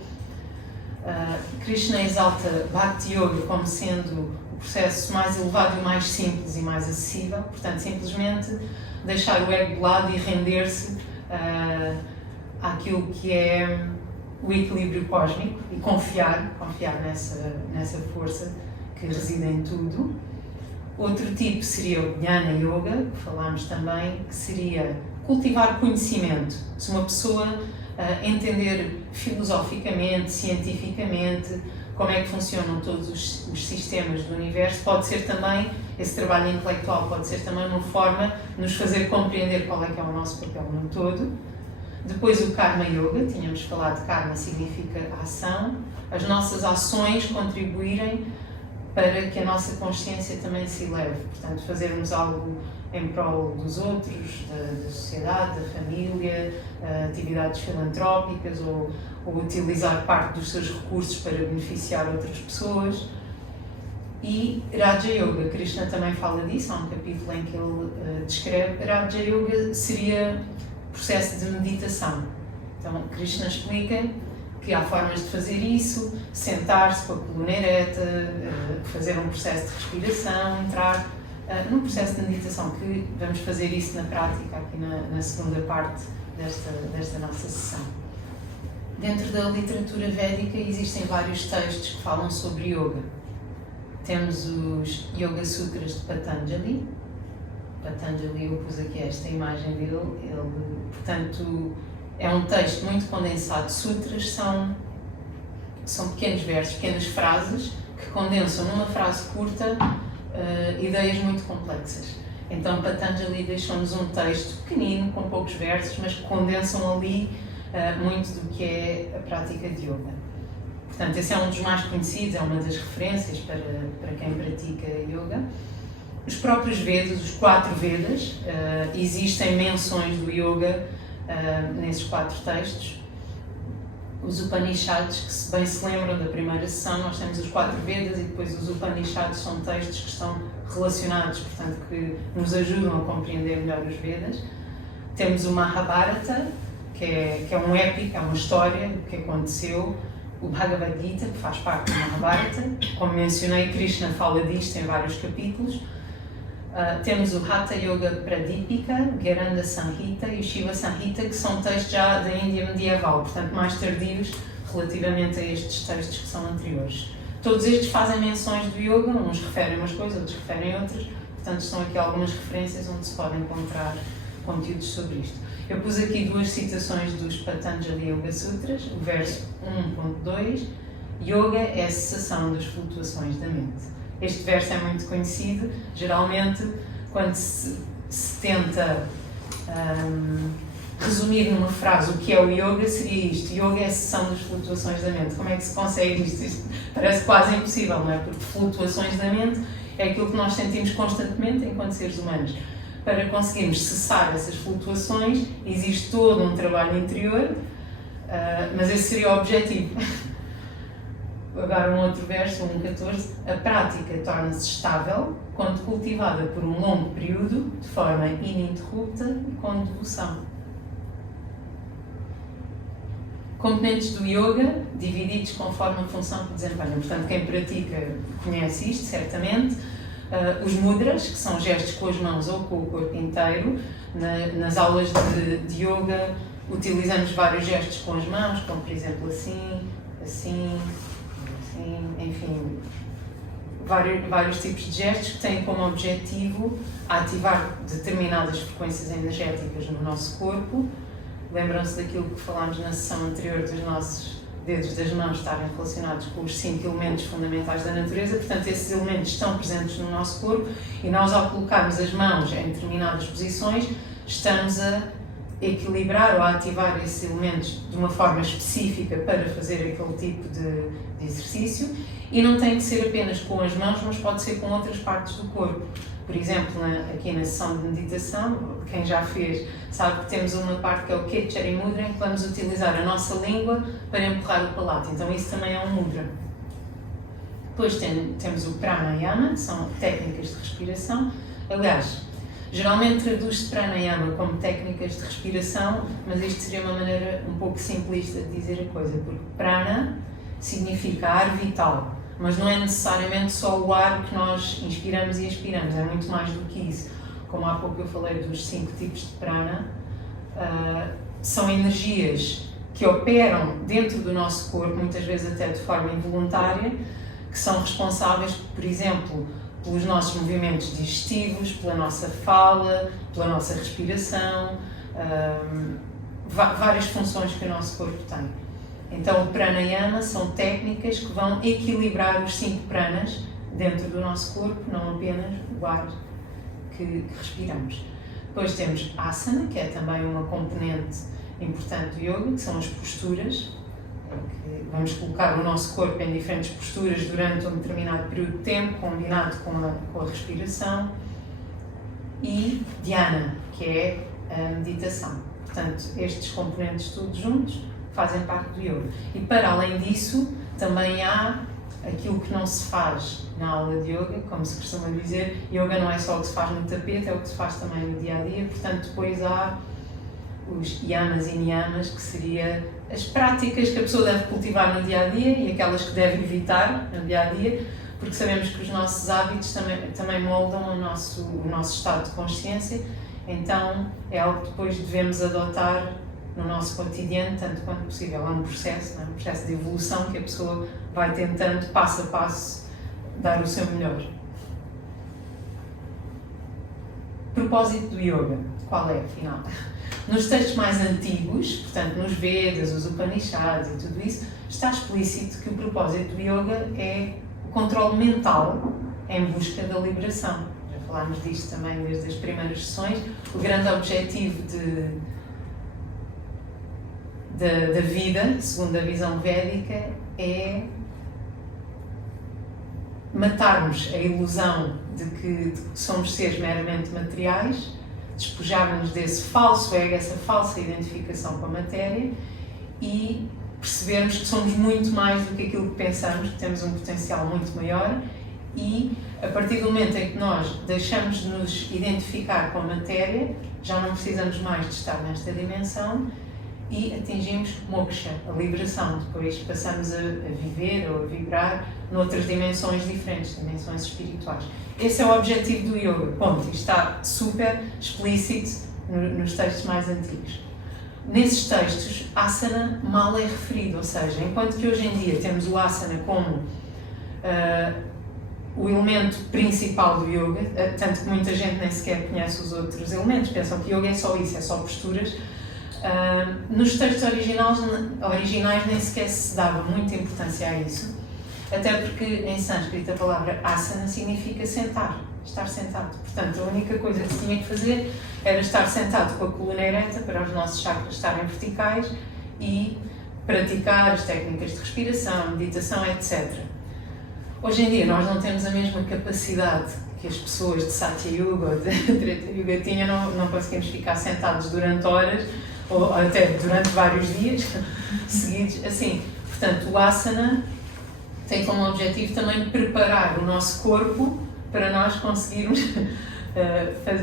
Krishna exalta Bhakti Yoga como sendo o processo mais elevado e mais simples e mais acessível. Portanto, simplesmente deixar o ego de lado e render-se àquilo que é o equilíbrio cósmico e confiar nessa força que reside em tudo. Outro tipo seria o Jnana Yoga, que falámos também, que seria cultivar conhecimento. Se uma pessoa entender filosoficamente, cientificamente, como é que funcionam todos os sistemas do universo, pode ser também, esse trabalho intelectual pode ser também uma forma de nos fazer compreender qual é que é o nosso papel no todo. Depois o Karma Yoga, tínhamos falado de Karma significa ação, as nossas ações contribuírem para que a nossa consciência também se eleve, portanto fazermos algo em prol dos outros, da sociedade, da família, atividades filantrópicas ou utilizar parte dos seus recursos para beneficiar outras pessoas. E Raja Yoga, Krishna também fala disso, há um capítulo em que ele descreve. Raja Yoga seria processo de meditação. Então Krishna explica que há formas de fazer isso, sentar-se com a coluna ereta, fazer um processo de respiração, entrar num processo de meditação, que vamos fazer isso na prática aqui na segunda parte desta nossa sessão. Dentro da literatura védica existem vários textos que falam sobre yoga. Temos os Yoga Sutras de Patanjali. Patanjali, eu pus aqui esta imagem dele. Ele, portanto, é um texto muito condensado. Sutras são pequenos versos, pequenas frases que condensam numa frase curta ideias muito complexas. Então Patanjali deixou-nos um texto pequenino, com poucos versos, mas que condensam ali muito do que é a prática de yoga. Portanto, esse é um dos mais conhecidos, é uma das referências para quem pratica yoga. Os próprios Vedas, os 4 Vedas, existem menções do yoga nesses 4 textos. Os Upanishads, que se bem se lembram da primeira sessão, nós temos os 4 Vedas e depois os Upanishads são textos que estão relacionados, portanto, que nos ajudam a compreender melhor os Vedas. Temos o Mahabharata, que é um épico, é uma história do que aconteceu. O Bhagavad Gita, que faz parte do Mahabharata. Como mencionei, Krishna fala disto em vários capítulos. Temos o Hatha Yoga Pradipika, Gheranda Samhita e o Shiva Samhita, que são textos já da Índia medieval, portanto mais tardios relativamente a estes textos que são anteriores. Todos estes fazem menções do yoga, uns referem umas coisas, outros referem outras, portanto estão aqui algumas referências onde se pode encontrar conteúdos sobre isto. Eu pus aqui 2 citações dos Patanjali Yoga Sutras, o verso 1.2, Yoga é a cessação das flutuações da mente. Este verso é muito conhecido, geralmente quando se tenta resumir numa frase o que é o yoga, seria isto: yoga é a cessação das flutuações da mente. Como é que se consegue isto? Isto parece quase impossível, não é? Porque flutuações da mente é aquilo que nós sentimos constantemente enquanto seres humanos. Para conseguirmos cessar essas flutuações, existe todo um trabalho interior, mas esse seria o objetivo. Agora um outro verso, 1.14, a prática torna-se estável quando cultivada por um longo período, de forma ininterrupta e com devoção. Componentes do yoga divididos conforme a função que desempenham. Portanto, quem pratica conhece isto, certamente. Os mudras, que são gestos com as mãos ou com o corpo inteiro. Nas aulas de yoga utilizamos vários gestos com as mãos, como por exemplo assim, assim, assim, enfim, vários tipos de gestos que têm como objetivo ativar determinadas frequências energéticas no nosso corpo. Lembram-se daquilo que falámos na sessão anterior dos nossos dedos das mãos estarem relacionados com os 5 elementos fundamentais da natureza, portanto esses elementos estão presentes no nosso corpo e nós, ao colocarmos as mãos em determinadas posições, estamos a equilibrar ou a ativar esses elementos de uma forma específica para fazer aquele tipo de exercício, e não tem que ser apenas com as mãos, mas pode ser com outras partes do corpo. Por exemplo, aqui na sessão de meditação, quem já fez sabe que temos uma parte que é o Ketchari Mudra, em que vamos utilizar a nossa língua para empurrar o palato, então isso também é um mudra. Depois temos o Pranayama, que são técnicas de respiração. Aliás, geralmente traduz-se Pranayama como técnicas de respiração, mas isto seria uma maneira um pouco simplista de dizer a coisa, porque Prana significa ar vital, mas não é necessariamente só o ar que nós inspiramos e expiramos, é muito mais do que isso. Como há pouco eu falei dos 5 tipos de prana, são energias que operam dentro do nosso corpo, muitas vezes até de forma involuntária, que são responsáveis, por exemplo, pelos nossos movimentos digestivos, pela nossa fala, pela nossa respiração, várias funções que o nosso corpo tem. Então, o pranayama são técnicas que vão equilibrar os 5 pranas dentro do nosso corpo, não apenas o ar que respiramos. Depois temos asana, que é também uma componente importante do yoga, que são as posturas, que vamos colocar o nosso corpo em diferentes posturas durante um determinado período de tempo, combinado com a respiração. E dhyana, que é a meditação. Portanto, estes componentes todos juntos fazem parte do yoga. E para além disso, também há aquilo que não se faz na aula de yoga, como se costuma dizer, yoga não é só o que se faz no tapete, é o que se faz também no dia-a-dia, portanto depois há os yamas e niyamas, que seria as práticas que a pessoa deve cultivar no dia-a-dia e aquelas que deve evitar no dia-a-dia, porque sabemos que os nossos hábitos também moldam o nosso estado de consciência, então é algo que depois devemos adotar no nosso cotidiano, tanto quanto possível. É um processo de evolução que a pessoa vai tentando, passo a passo, dar o seu melhor. Propósito do yoga, qual é, afinal? Nos textos mais antigos, portanto nos Vedas, os Upanishads e tudo isso, está explícito que o propósito do yoga é o controle mental em busca da liberação. Já falámos disto também desde as primeiras sessões. O grande objetivo da vida, segundo a visão védica, é matarmos a ilusão de que somos seres meramente materiais, despojarmos desse falso ego, essa falsa identificação com a matéria e percebermos que somos muito mais do que aquilo que pensamos, que temos um potencial muito maior e, a partir do momento em que nós deixamos de nos identificar com a matéria, já não precisamos mais de estar nesta dimensão e atingimos moksha, a liberação. Depois passamos a viver ou a vibrar noutras dimensões diferentes, dimensões espirituais. Esse é o objetivo do yoga. Ponto. Isto está super explícito nos textos mais antigos. Nesses textos, asana mal é referido, ou seja, enquanto que hoje em dia temos o asana como o elemento principal do yoga, tanto que muita gente nem sequer conhece os outros elementos, pensam que yoga é só isso, é só posturas. Nos textos originais nem sequer se dava muita importância a isso, até porque em sânscrito a palavra asana significa sentar, estar sentado. Portanto, a única coisa que se tinha que fazer era estar sentado com a coluna ereta para os nossos chakras estarem verticais e praticar as técnicas de respiração, meditação, etc. Hoje em dia nós não temos a mesma capacidade que as pessoas de Satya Yuga ou de Treta Yuga tinham, não conseguimos ficar sentados durante horas ou até durante vários dias seguidos, assim. Portanto, o asana tem como objetivo também preparar o nosso corpo para nós conseguirmos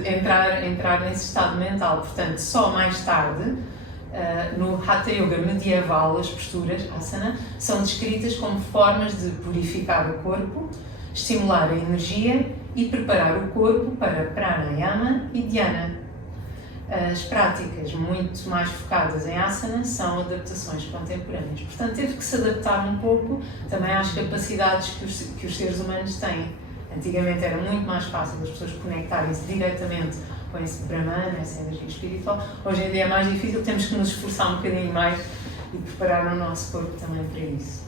entrar nesse estado mental. Portanto, só mais tarde, No Hatha Yoga medieval, as posturas, asana, são descritas como formas de purificar o corpo, estimular a energia e preparar o corpo para pranayama e dhyana. As práticas muito mais focadas em asana são adaptações contemporâneas. Portanto, teve que se adaptar um pouco também às capacidades que os seres humanos têm. Antigamente era muito mais fácil as pessoas conectarem-se diretamente com esse Brahman, essa energia espiritual. Hoje em dia é mais difícil, temos que nos esforçar um bocadinho mais e preparar o nosso corpo também para isso.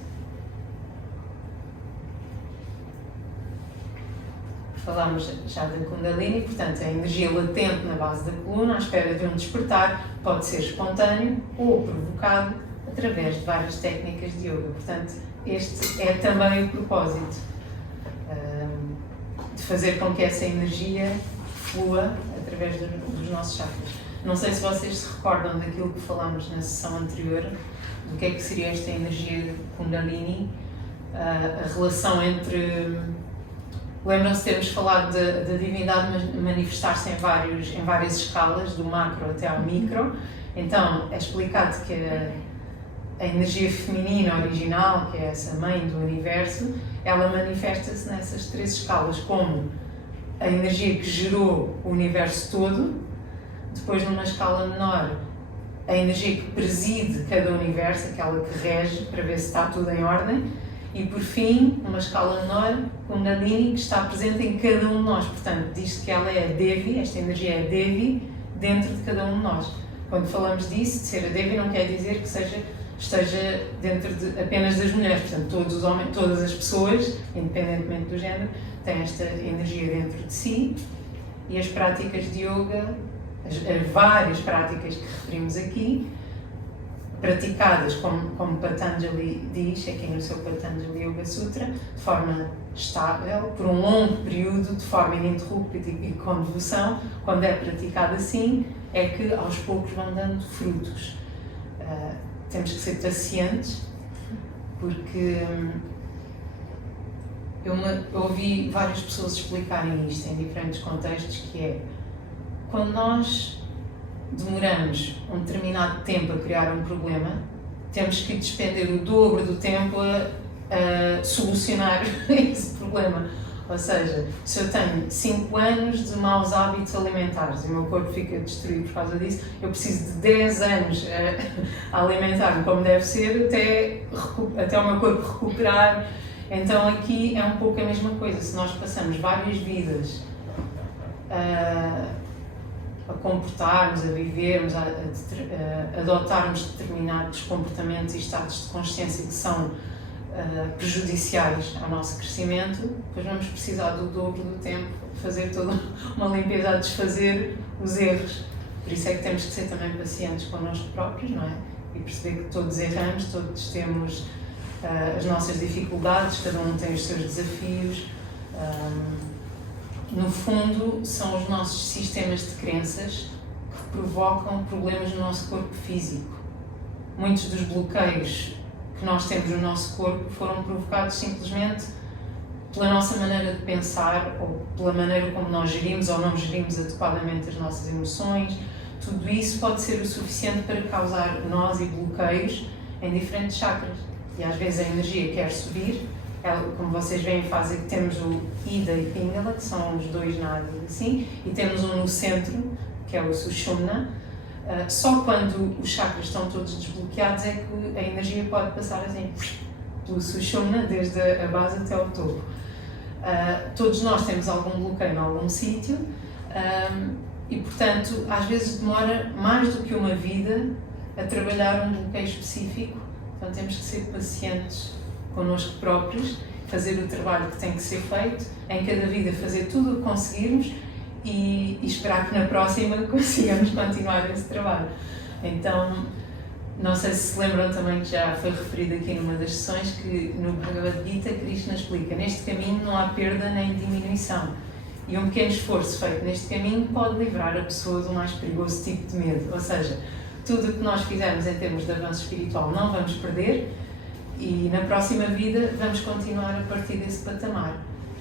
Falámos já da Kundalini, portanto, a energia latente na base da coluna, à espera de um despertar, pode ser espontâneo ou provocado através de várias técnicas de yoga. Portanto, este é também o propósito, de fazer com que essa energia flua através dos nossos chakras. Não sei se vocês se recordam daquilo que falámos na sessão anterior, do que é que seria esta energia Kundalini, a relação entre... Lembram-se de termos falado da divindade manifestar-se em várias escalas, do macro até ao micro. Então, é explicado que a energia feminina original, que é essa mãe do universo, ela manifesta-se nessas 3 escalas, como a energia que gerou o universo todo, depois numa escala menor, a energia que preside cada universo, aquela que rege, para ver se está tudo em ordem, e por fim, numa escala menor, Kundalini, que está presente em cada um de nós. Portanto, diz-se que ela é a Devi, esta energia é a Devi dentro de cada um de nós. Quando falamos disso, de ser a Devi, não quer dizer que esteja dentro apenas das mulheres. Portanto, todos os homens, todas as pessoas, independentemente do género, têm esta energia dentro de si. E as práticas de yoga, as várias práticas que referimos aqui, praticadas, como Patanjali diz aqui no seu Patanjali Yoga Sutra, de forma estável, por um longo período, de forma ininterrupta e com devoção, quando é praticada assim, é que aos poucos vão dando frutos. Temos que ser pacientes, porque eu ouvi várias pessoas explicarem isto em diferentes contextos, que é, quando nós demoramos um determinado tempo a criar um problema, temos que despender o dobro do tempo a solucionar esse problema. Ou seja, se eu tenho 5 anos de maus hábitos alimentares e o meu corpo fica destruído por causa disso, eu preciso de 10 anos a alimentar-me como deve ser até o meu corpo recuperar. Então aqui é um pouco a mesma coisa. Se nós passamos várias vidas a comportarmos, a vivermos, a adotarmos determinados comportamentos e estados de consciência que são prejudiciais ao nosso crescimento, depois vamos precisar do dobro do tempo fazer toda uma limpeza, a desfazer os erros. Por isso é que temos que ser também pacientes connosco próprios, não é? E perceber que todos erramos, todos temos as nossas dificuldades, cada um tem os seus desafios. No fundo, são os nossos sistemas de crenças que provocam problemas no nosso corpo físico. Muitos dos bloqueios que nós temos no nosso corpo foram provocados simplesmente pela nossa maneira de pensar ou pela maneira como nós gerimos ou não gerimos adequadamente as nossas emoções. Tudo isso pode ser o suficiente para causar nós e bloqueios em diferentes chakras. E às vezes a energia quer subir. Como vocês veem, temos o Ida e Pingala, que são os dois nadis assim, e temos um no centro, que é o Sushumna. Só quando os chakras estão todos desbloqueados é que a energia pode passar assim, pelo Sushumna, desde a base até ao topo. Todos nós temos algum bloqueio em algum sítio, e portanto, às vezes demora mais do que uma vida a trabalhar um bloqueio específico. Então temos que ser pacientes connosco próprios, fazer o trabalho que tem que ser feito, em cada vida fazer tudo o que conseguirmos e esperar que na próxima consigamos continuar esse trabalho. Então, não sei se se lembram também que já foi referido aqui numa das sessões que no Bhagavad Gita Krishna explica: neste caminho não há perda nem diminuição, e um pequeno esforço feito neste caminho pode livrar a pessoa do mais perigoso tipo de medo. Ou seja, tudo o que nós fizermos em termos de avanço espiritual não vamos perder, e na próxima vida vamos continuar a partir desse patamar.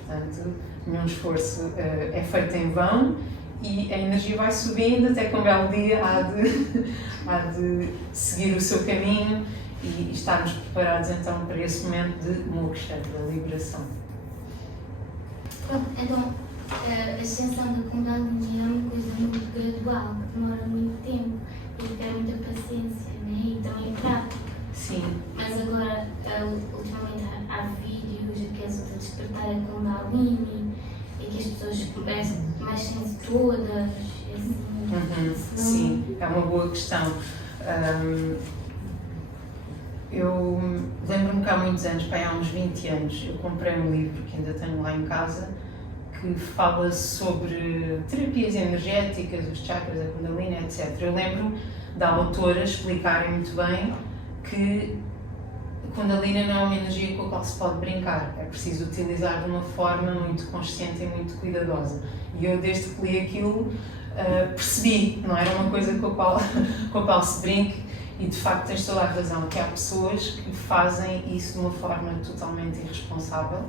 Portanto, nenhum esforço é feito em vão, e a energia vai subindo até que um belo dia há de seguir o seu caminho e estarmos preparados então para esse momento de moksha, da liberação. Pronto, então a ascensão da Kundalini é uma coisa muito gradual, que demora muito tempo e requer muita paciência, né? E também prática. Sim. Mas agora, ultimamente há vídeos que é sobre despertar a Kundalini e que as pessoas parecem mais sem todas. Assim, Sim, é uma boa questão. Eu lembro-me que há muitos anos, há uns 20 anos, eu comprei um livro que ainda tenho lá em casa que fala sobre terapias energéticas, os chakras, a Kundalini, etc. Eu lembro da autora explicarem muito bem que a Kundalini não é uma energia com a qual se pode brincar, é preciso utilizar de uma forma muito consciente e muito cuidadosa. E eu, desde que li aquilo, percebi, não era uma coisa com a qual se brinque, e de facto tens toda a razão, que há pessoas que fazem isso de uma forma totalmente irresponsável,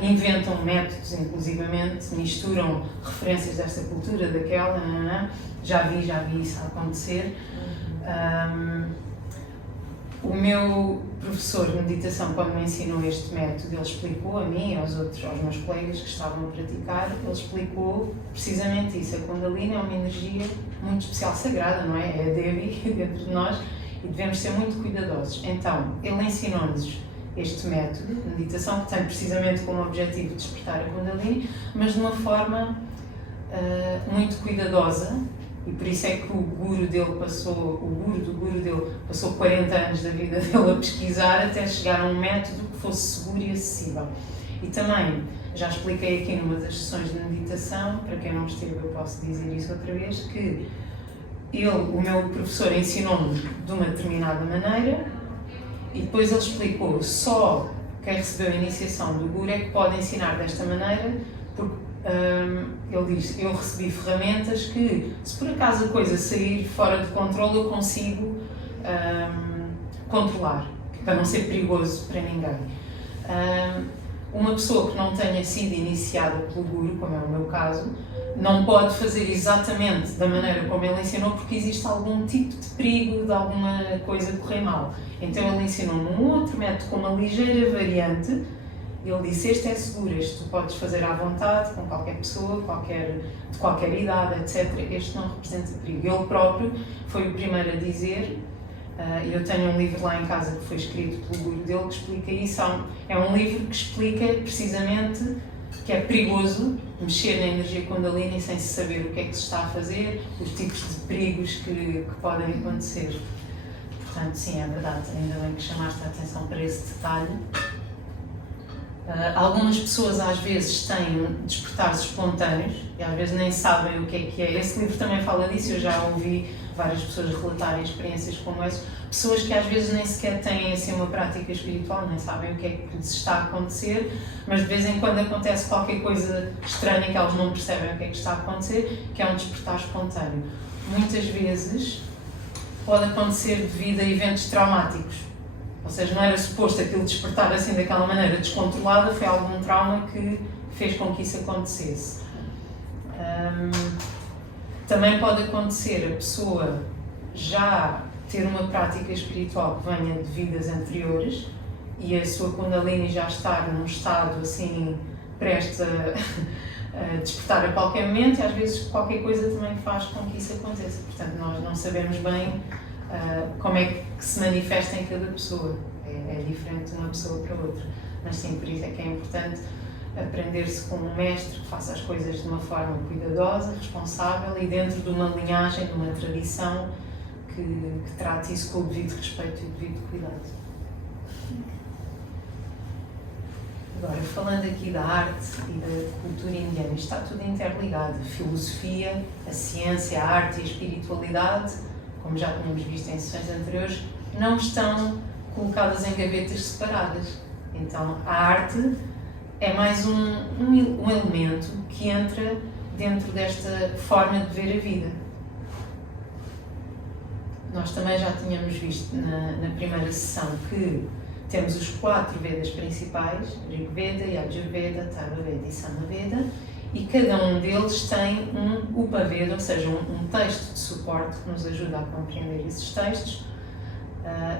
inventam métodos, inclusivamente, misturam referências desta cultura, daquela, já vi isso acontecer. O meu professor de meditação, quando me ensinou este método, ele explicou a mim e aos meus colegas que estavam a praticar, ele explicou precisamente isso. A Kundalini é uma energia muito especial, sagrada, não é? É a Devi dentro de nós e devemos ser muito cuidadosos. Então, ele ensinou-nos este método de meditação, que tem precisamente como objetivo despertar a Kundalini, mas de uma forma muito cuidadosa. E por isso é que o guru do guru dele passou 40 anos da vida dele a pesquisar até chegar a um método que fosse seguro e acessível. E também, já expliquei aqui numa das sessões de meditação, para quem não esteve eu posso dizer isso outra vez, que o meu professor ensinou-me de uma determinada maneira e depois ele explicou só quem recebeu a iniciação do guru é que pode ensinar desta maneira, porque ele diz, eu recebi ferramentas que, se por acaso a coisa sair fora de controle, eu consigo controlar, para não ser perigoso para ninguém. Uma pessoa que não tenha sido iniciada pelo guru, como é o meu caso, não pode fazer exatamente da maneira como ele ensinou, porque existe algum tipo de perigo de alguma coisa correr mal. Então ele ensinou-me um outro método com uma ligeira variante. Ele disse, este é seguro, este tu podes fazer à vontade, com qualquer pessoa, de qualquer idade, etc. Este não representa perigo. Ele próprio foi o primeiro a dizer, e eu tenho um livro lá em casa que foi escrito pelo guru dele que explica isso. É um livro que explica precisamente que é perigoso mexer na energia Kundalini sem se saber o que é que se está a fazer, os tipos de perigos que podem acontecer. Portanto, sim, é verdade, ainda bem que chamaste a atenção para esse detalhe. Algumas pessoas às vezes têm despertares espontâneos e às vezes nem sabem o que é. Esse livro também fala disso, eu já ouvi várias pessoas relatarem experiências como essa. Pessoas que às vezes nem sequer têm assim, uma prática espiritual, nem sabem o que é que lhes está a acontecer, mas de vez em quando acontece qualquer coisa estranha que elas não percebem o que é que está a acontecer, que é um despertar espontâneo. Muitas vezes pode acontecer devido a eventos traumáticos. Ou seja, não era suposto aquilo despertar assim daquela maneira descontrolada, foi algum trauma que fez com que isso acontecesse. Também pode acontecer a pessoa já ter uma prática espiritual que venha de vidas anteriores e a sua Kundalini já estar num estado assim prestes a despertar a qualquer momento, e às vezes qualquer coisa também faz com que isso aconteça. Portanto, nós não sabemos bem como é que se manifesta em cada pessoa. É diferente de uma pessoa para outra. Mas sim, por isso é que é importante aprender-se com um mestre que faça as coisas de uma forma cuidadosa, responsável e dentro de uma linhagem, de uma tradição que trate isso com o devido respeito e o devido cuidado. Agora, falando aqui da arte e da cultura indiana, isto está tudo interligado. A filosofia, a ciência, a arte e a espiritualidade, como já tínhamos visto em sessões anteriores, não estão colocadas em gavetas separadas. Então, a arte é mais um elemento que entra dentro desta forma de ver a vida. Nós também já tínhamos visto na primeira sessão que temos os 4 Vedas principais, Rig Veda, Yajurveda, Tharva Veda e Samaveda, e cada um deles tem um upaveda, ou seja, um texto de suporte que nos ajuda a compreender esses textos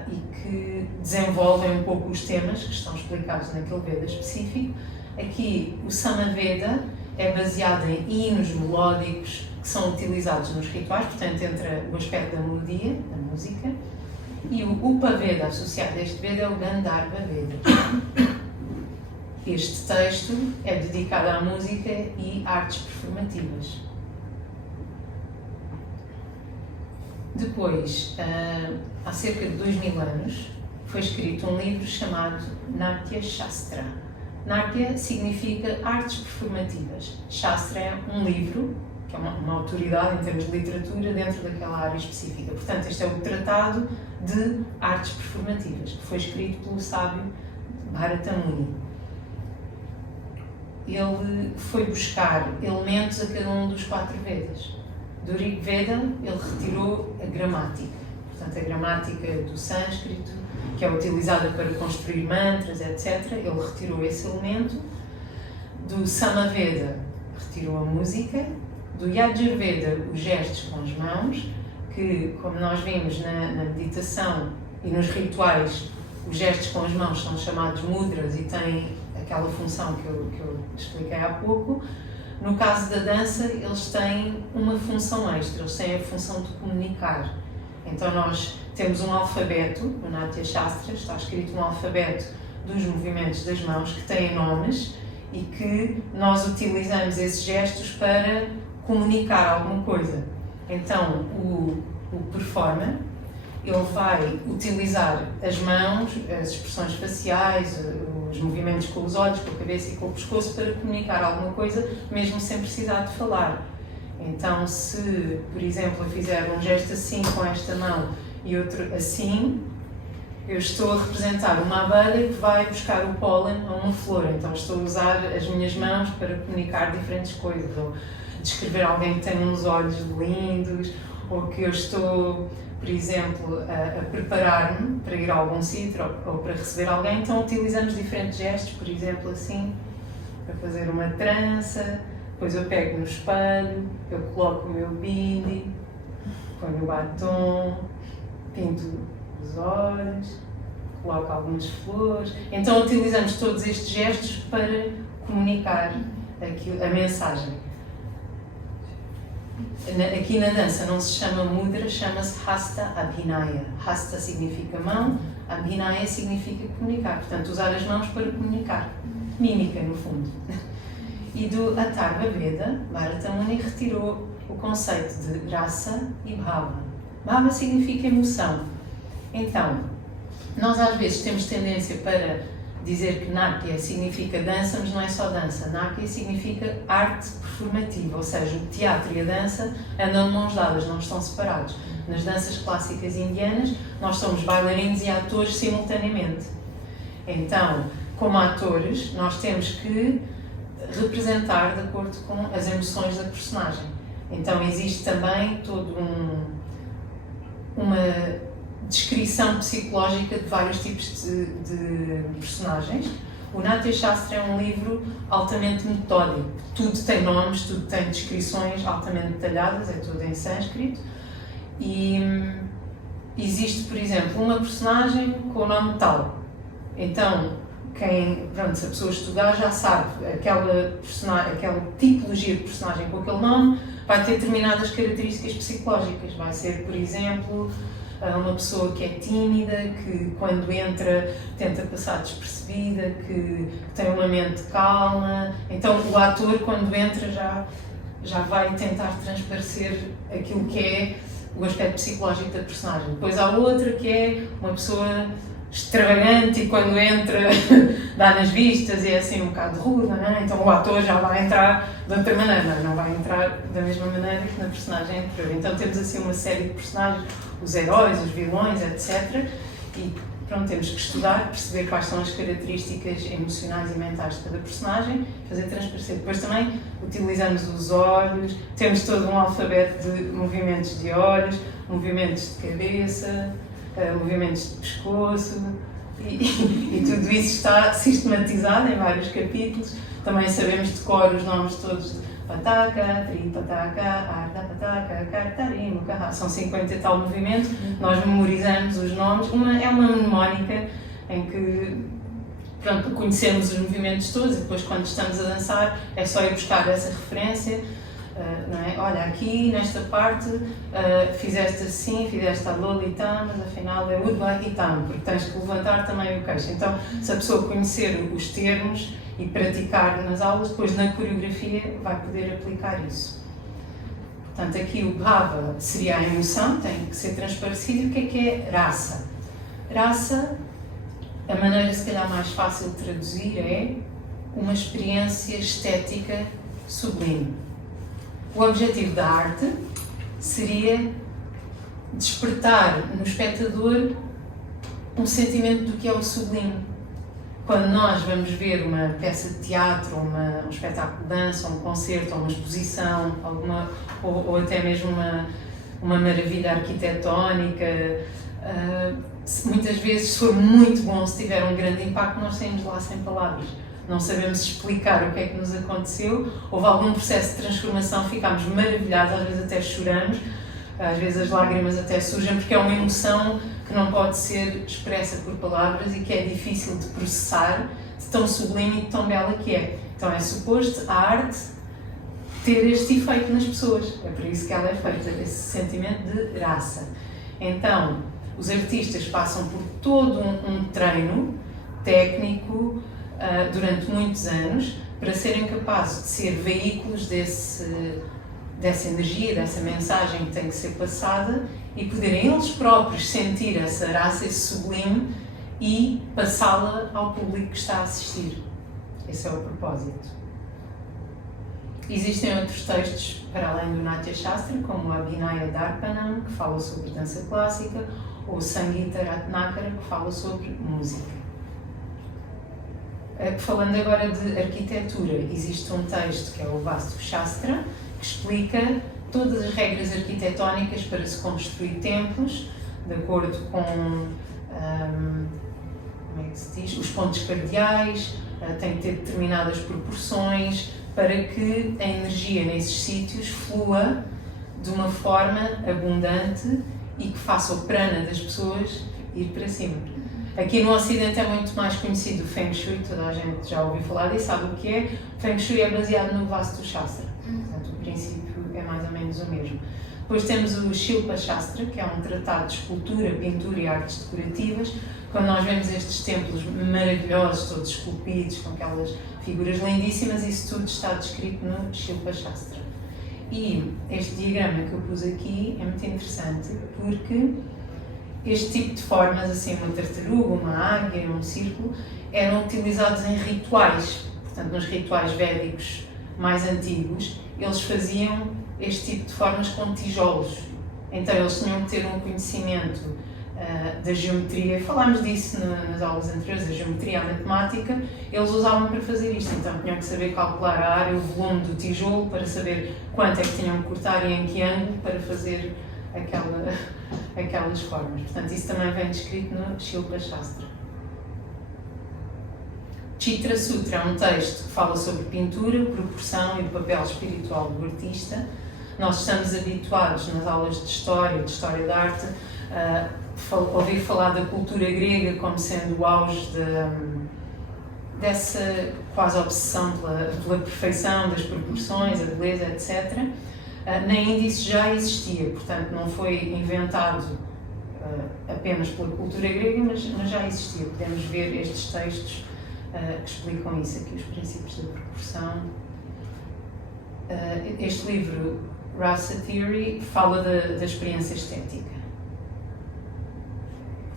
e que desenvolvem um pouco os temas que estão explicados naquele Veda específico. Aqui o Samaveda é baseado em hinos melódicos que são utilizados nos rituais, portanto entra o aspecto da melodia, da música, e o Upaveda associado a este Veda é o Gandharva Veda. Este texto é dedicado à música e artes performativas. Depois, há cerca de 2000 anos, foi escrito um livro chamado Natya Shastra. Natya significa artes performativas. Shastra é um livro, que é uma autoridade em termos de literatura dentro daquela área específica. Portanto, este é o Tratado de Artes Performativas, que foi escrito pelo sábio Bharata Muni. Ele foi buscar elementos a cada um dos 4 Vedas. Do Rig Veda, ele retirou a gramática. Portanto, a gramática do sânscrito, que é utilizada para construir mantras, etc. Ele retirou esse elemento. Do Samaveda, retirou a música. Do Yajurveda, os gestos com as mãos, que, como nós vimos na meditação e nos rituais, os gestos com as mãos são chamados mudras e têm aquela função que eu expliquei há pouco. No caso da dança, eles têm uma função extra, eles têm a função de comunicar. Então nós temos um alfabeto, no Natya Shastra está escrito um alfabeto dos movimentos das mãos que têm nomes e que nós utilizamos esses gestos para comunicar alguma coisa. Então o performer, ele vai utilizar as mãos, as expressões faciais, os movimentos com os olhos, com a cabeça e com o pescoço para comunicar alguma coisa, mesmo sem precisar de falar. Então, se, por exemplo, eu fizer um gesto assim com esta mão e outro assim, eu estou a representar uma abelha que vai buscar o pólen a uma flor. Então, estou a usar as minhas mãos para comunicar diferentes coisas, ou descrever alguém que tem uns olhos lindos, ou que eu estou, por exemplo, a preparar-me para ir a algum sítio ou para receber alguém. Então utilizamos diferentes gestos, por exemplo, assim, para fazer uma trança, depois eu pego no espelho, eu coloco o meu bindi, ponho o batom, pinto os olhos, coloco algumas flores. Então utilizamos todos estes gestos para comunicar a mensagem. Aqui na dança não se chama mudra, chama-se Hasta Abhinaya. Hasta significa mão, Abhinaya significa comunicar. Portanto, usar as mãos para comunicar. Mímica, no fundo. E do Atharva Veda, Bharata Muni retirou o conceito de rasa e bhava. Bhava significa emoção. Então, nós às vezes temos tendência para dizer que Natya significa dança, mas não é só dança. Natya significa arte performativa, ou seja, o teatro e a dança andam de mãos dadas, não estão separados. Nas danças clássicas indianas, nós somos bailarinos e atores simultaneamente. Então, como atores, nós temos que representar de acordo com as emoções da personagem. Então, existe também todo uma descrição psicológica de vários tipos de personagens. O Natya Shastra é um livro altamente metódico. Tudo tem nomes, tudo tem descrições altamente detalhadas, é tudo em sânscrito. E existe, por exemplo, uma personagem com o nome tal. Então, se a pessoa estudar já sabe, aquela tipologia de personagem com aquele nome vai ter determinadas características psicológicas. Vai ser, por exemplo, uma pessoa que é tímida, que quando entra tenta passar despercebida, que tem uma mente calma. Então o ator quando entra já vai tentar transparecer aquilo que é o aspecto psicológico da personagem. Depois há outra que é uma pessoa extravagante e quando entra dá nas vistas e é assim um bocado rude, não é? Então o ator já vai entrar de outra maneira, não vai entrar da mesma maneira que na personagem anterior. Então temos assim uma série de personagens, os heróis, os vilões, etc. E pronto, temos que estudar, perceber quais são as características emocionais e mentais de cada personagem, fazer transparecer. Depois também utilizamos os olhos, temos todo um alfabeto de movimentos de olhos, movimentos de cabeça, movimentos de pescoço e tudo isso está sistematizado em vários capítulos. Também sabemos de cor os nomes todos pataca, tri, pataca, arda, pataca, cartari, mucaha. São 50 e tal movimentos, nós memorizamos os nomes, é uma mnemónica em que, pronto, conhecemos os movimentos todos e depois quando estamos a dançar é só ir buscar essa referência, não é? Olha, aqui nesta parte fizeste assim, fizeste a lolita, mas afinal é udbahitam, porque tens que levantar também o queixo. Então, se a pessoa conhecer os termos e praticar nas aulas, depois na coreografia vai poder aplicar isso. Portanto, aqui o bhava seria a emoção, tem que ser transparecido. O que é raça? Raça, a maneira se calhar mais fácil de traduzir é uma experiência estética sublime. O objetivo da arte seria despertar no espectador um sentimento do que é o sublime. Quando nós vamos ver uma peça de teatro, um espetáculo de dança, um concerto, uma exposição, ou até mesmo uma maravilha arquitetónica, muitas vezes, se for muito bom, se tiver um grande impacto, nós saímos de lá sem palavras. Não sabemos explicar o que é que nos aconteceu, houve algum processo de transformação, ficámos maravilhados, às vezes até choramos, às vezes as lágrimas até surgem, porque é uma emoção que não pode ser expressa por palavras e que é difícil de processar, de tão sublime e de tão bela que é. Então é suposto a arte ter este efeito nas pessoas, é por isso que ela é feita, esse sentimento de raça. Então, os artistas passam por todo um treino técnico durante muitos anos para serem capazes de ser veículos dessa energia, dessa mensagem que tem que ser passada e poderem eles próprios sentir essa raça, esse sublime e passá-la ao público que está a assistir. Esse é o propósito. Existem outros textos para além do Natya Shastra, como a Abhinaya Darpanam, que fala sobre dança clássica, ou o Sangeeta Ratnakara, que fala sobre música. Falando agora de arquitetura, existe um texto que é o Vastu Shastra, que explica todas as regras arquitetónicas para se construir templos, de acordo com como é que se diz? Os pontos cardeais, tem que ter determinadas proporções para que a energia nesses sítios flua de uma forma abundante e que faça o prana das pessoas ir para cima. Aqui no Ocidente é muito mais conhecido o Feng Shui, toda a gente já ouviu falar e sabe o que é. O Feng Shui é baseado no Vastu Shastra, portanto o princípio é mais ou menos o mesmo. Depois temos o Shilpa Shastra, que é um tratado de escultura, pintura e artes decorativas. Quando nós vemos estes templos maravilhosos, todos esculpidos, com aquelas figuras lindíssimas, isso tudo está descrito no Shilpa Shastra. E este diagrama que eu pus aqui é muito interessante porque este tipo de formas, assim uma tartaruga, uma águia, um círculo, eram utilizados em rituais. Portanto, nos rituais védicos mais antigos, eles faziam este tipo de formas com tijolos. Então, eles tinham que ter um conhecimento da geometria. Falámos disso nas aulas anteriores, a geometria, a matemática, eles usavam para fazer isto. Então, tinham que saber calcular a área, o volume do tijolo, para saber quanto é que tinham que cortar e em que ângulo para fazer aquelas formas. Portanto, isso também vem descrito no Shilpa Shastra. Chitra Sutra é um texto que fala sobre pintura, proporção e o papel espiritual do artista. Nós estamos habituados nas aulas de história da arte, a ouvir falar da cultura grega como sendo o auge dessa quase obsessão pela perfeição das proporções, a beleza, etc. Na Índia isso já existia, portanto não foi inventado apenas pela cultura grega, mas já existia. Podemos ver estes textos que explicam isso aqui, os princípios da proporção. Este livro, Rasa Theory, fala da experiência estética.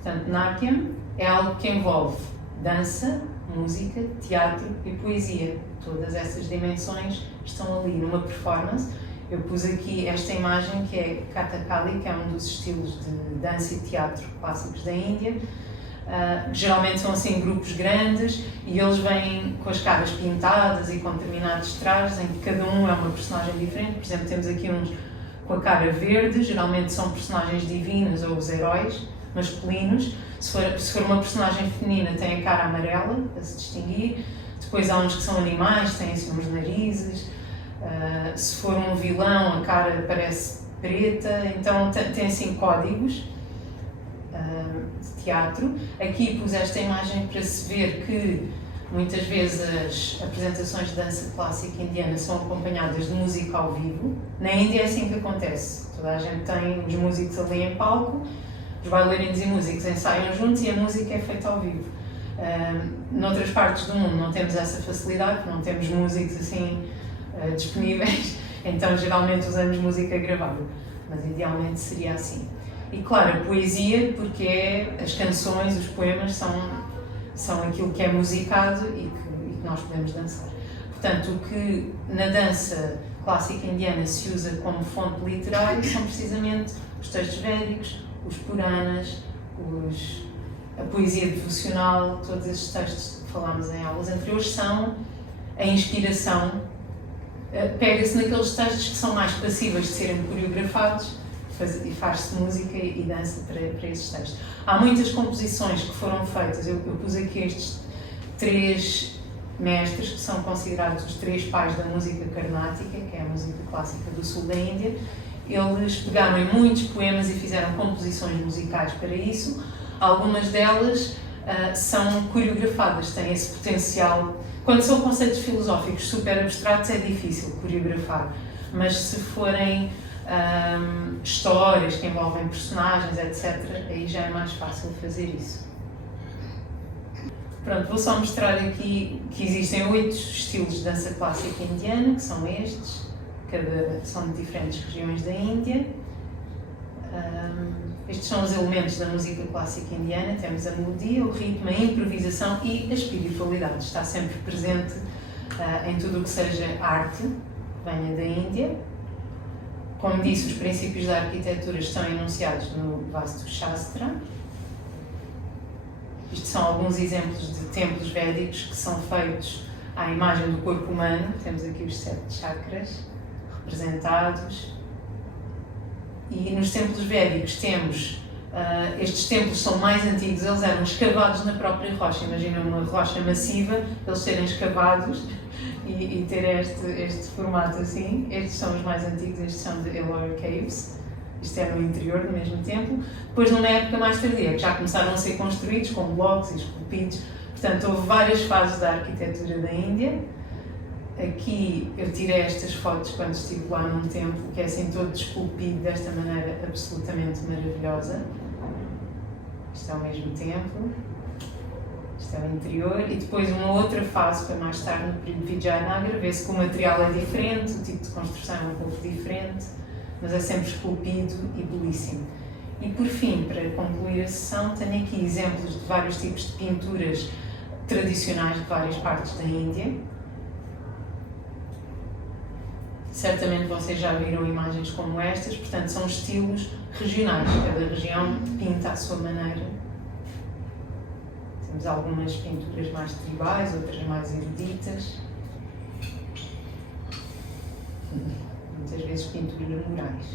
Portanto, Natyam é algo que envolve dança, música, teatro e poesia. Todas essas dimensões estão ali numa performance. Eu pus aqui esta imagem que é Kathakali, que é um dos estilos de dança e teatro clássicos da Índia. Geralmente são assim grupos grandes e eles vêm com as caras pintadas e com determinados trajes em que cada um é uma personagem diferente. Por exemplo, temos aqui uns com a cara verde, geralmente são personagens divinas ou os heróis masculinos. Se for uma personagem feminina tem a cara amarela, para se distinguir. Depois há uns que são animais, têm assim uns narizes. Se for um vilão, a cara parece preta, então tem assim códigos de teatro. Aqui pus esta imagem para se ver que muitas vezes as apresentações de dança clássica indiana são acompanhadas de música ao vivo. Na Índia é assim que acontece. Toda a gente tem os músicos ali em palco, os bailarinos e músicos ensaiam juntos e a música é feita ao vivo. Noutras partes do mundo não temos essa facilidade, não temos músicos assim disponíveis, então geralmente usamos música gravada, mas idealmente seria assim. E claro, a poesia, porque as canções, os poemas são aquilo que é musicado e que nós podemos dançar. Portanto, o que na dança clássica indiana se usa como fonte literária são precisamente os textos védicos, os Puranas, a poesia devocional, todos esses textos que falámos em aulas anteriores são a inspiração. Pega-se naqueles textos que são mais passíveis de serem coreografados e faz-se música e dança para esses textos. Há muitas composições que foram feitas, eu pus aqui estes 3 mestres que são considerados os 3 pais da música carnática, que é a música clássica do sul da Índia. Eles pegaram em muitos poemas e fizeram composições musicais para isso. Algumas delas são coreografadas, têm esse potencial. Quando são conceitos filosóficos super abstratos é difícil coreografar, mas se forem histórias que envolvem personagens, etc., aí já é mais fácil fazer isso. Pronto, vou só mostrar aqui que existem 8 estilos de dança clássica indiana, que são estes, são de diferentes regiões da Índia. Estes são os elementos da música clássica indiana. Temos a melodia, o ritmo, a improvisação e a espiritualidade. Está sempre presente em tudo o que seja arte, venha da Índia. Como disse, os princípios da arquitetura estão enunciados no Vastu Shastra. Isto são alguns exemplos de templos védicos que são feitos à imagem do corpo humano. Temos aqui os 7 chakras representados. E nos templos védicos temos, estes templos são mais antigos, eles eram escavados na própria rocha. Imagina uma rocha massiva, eles serem escavados e ter este formato assim. Estes são os mais antigos, estes são de Ellora Caves. Isto é no interior do mesmo templo. Depois, numa época mais tardia, que já começaram a ser construídos com blocos e esculpidos. Portanto, houve várias fases da arquitetura da Índia. Aqui eu tirei estas fotos quando estive lá num templo, que é assim todo esculpido desta maneira absolutamente maravilhosa. Isto é o mesmo templo. Isto é o interior. E depois uma outra fase, foi mais tarde, no período Vijayanagara. Vê-se que o material é diferente, o tipo de construção é um pouco diferente, mas é sempre esculpido e belíssimo. E por fim, para concluir a sessão, tenho aqui exemplos de vários tipos de pinturas tradicionais de várias partes da Índia. Certamente vocês já viram imagens como estas, portanto são estilos regionais, cada região pinta à sua maneira. Temos algumas pinturas mais tribais, outras mais eruditas. Muitas vezes pinturas murais.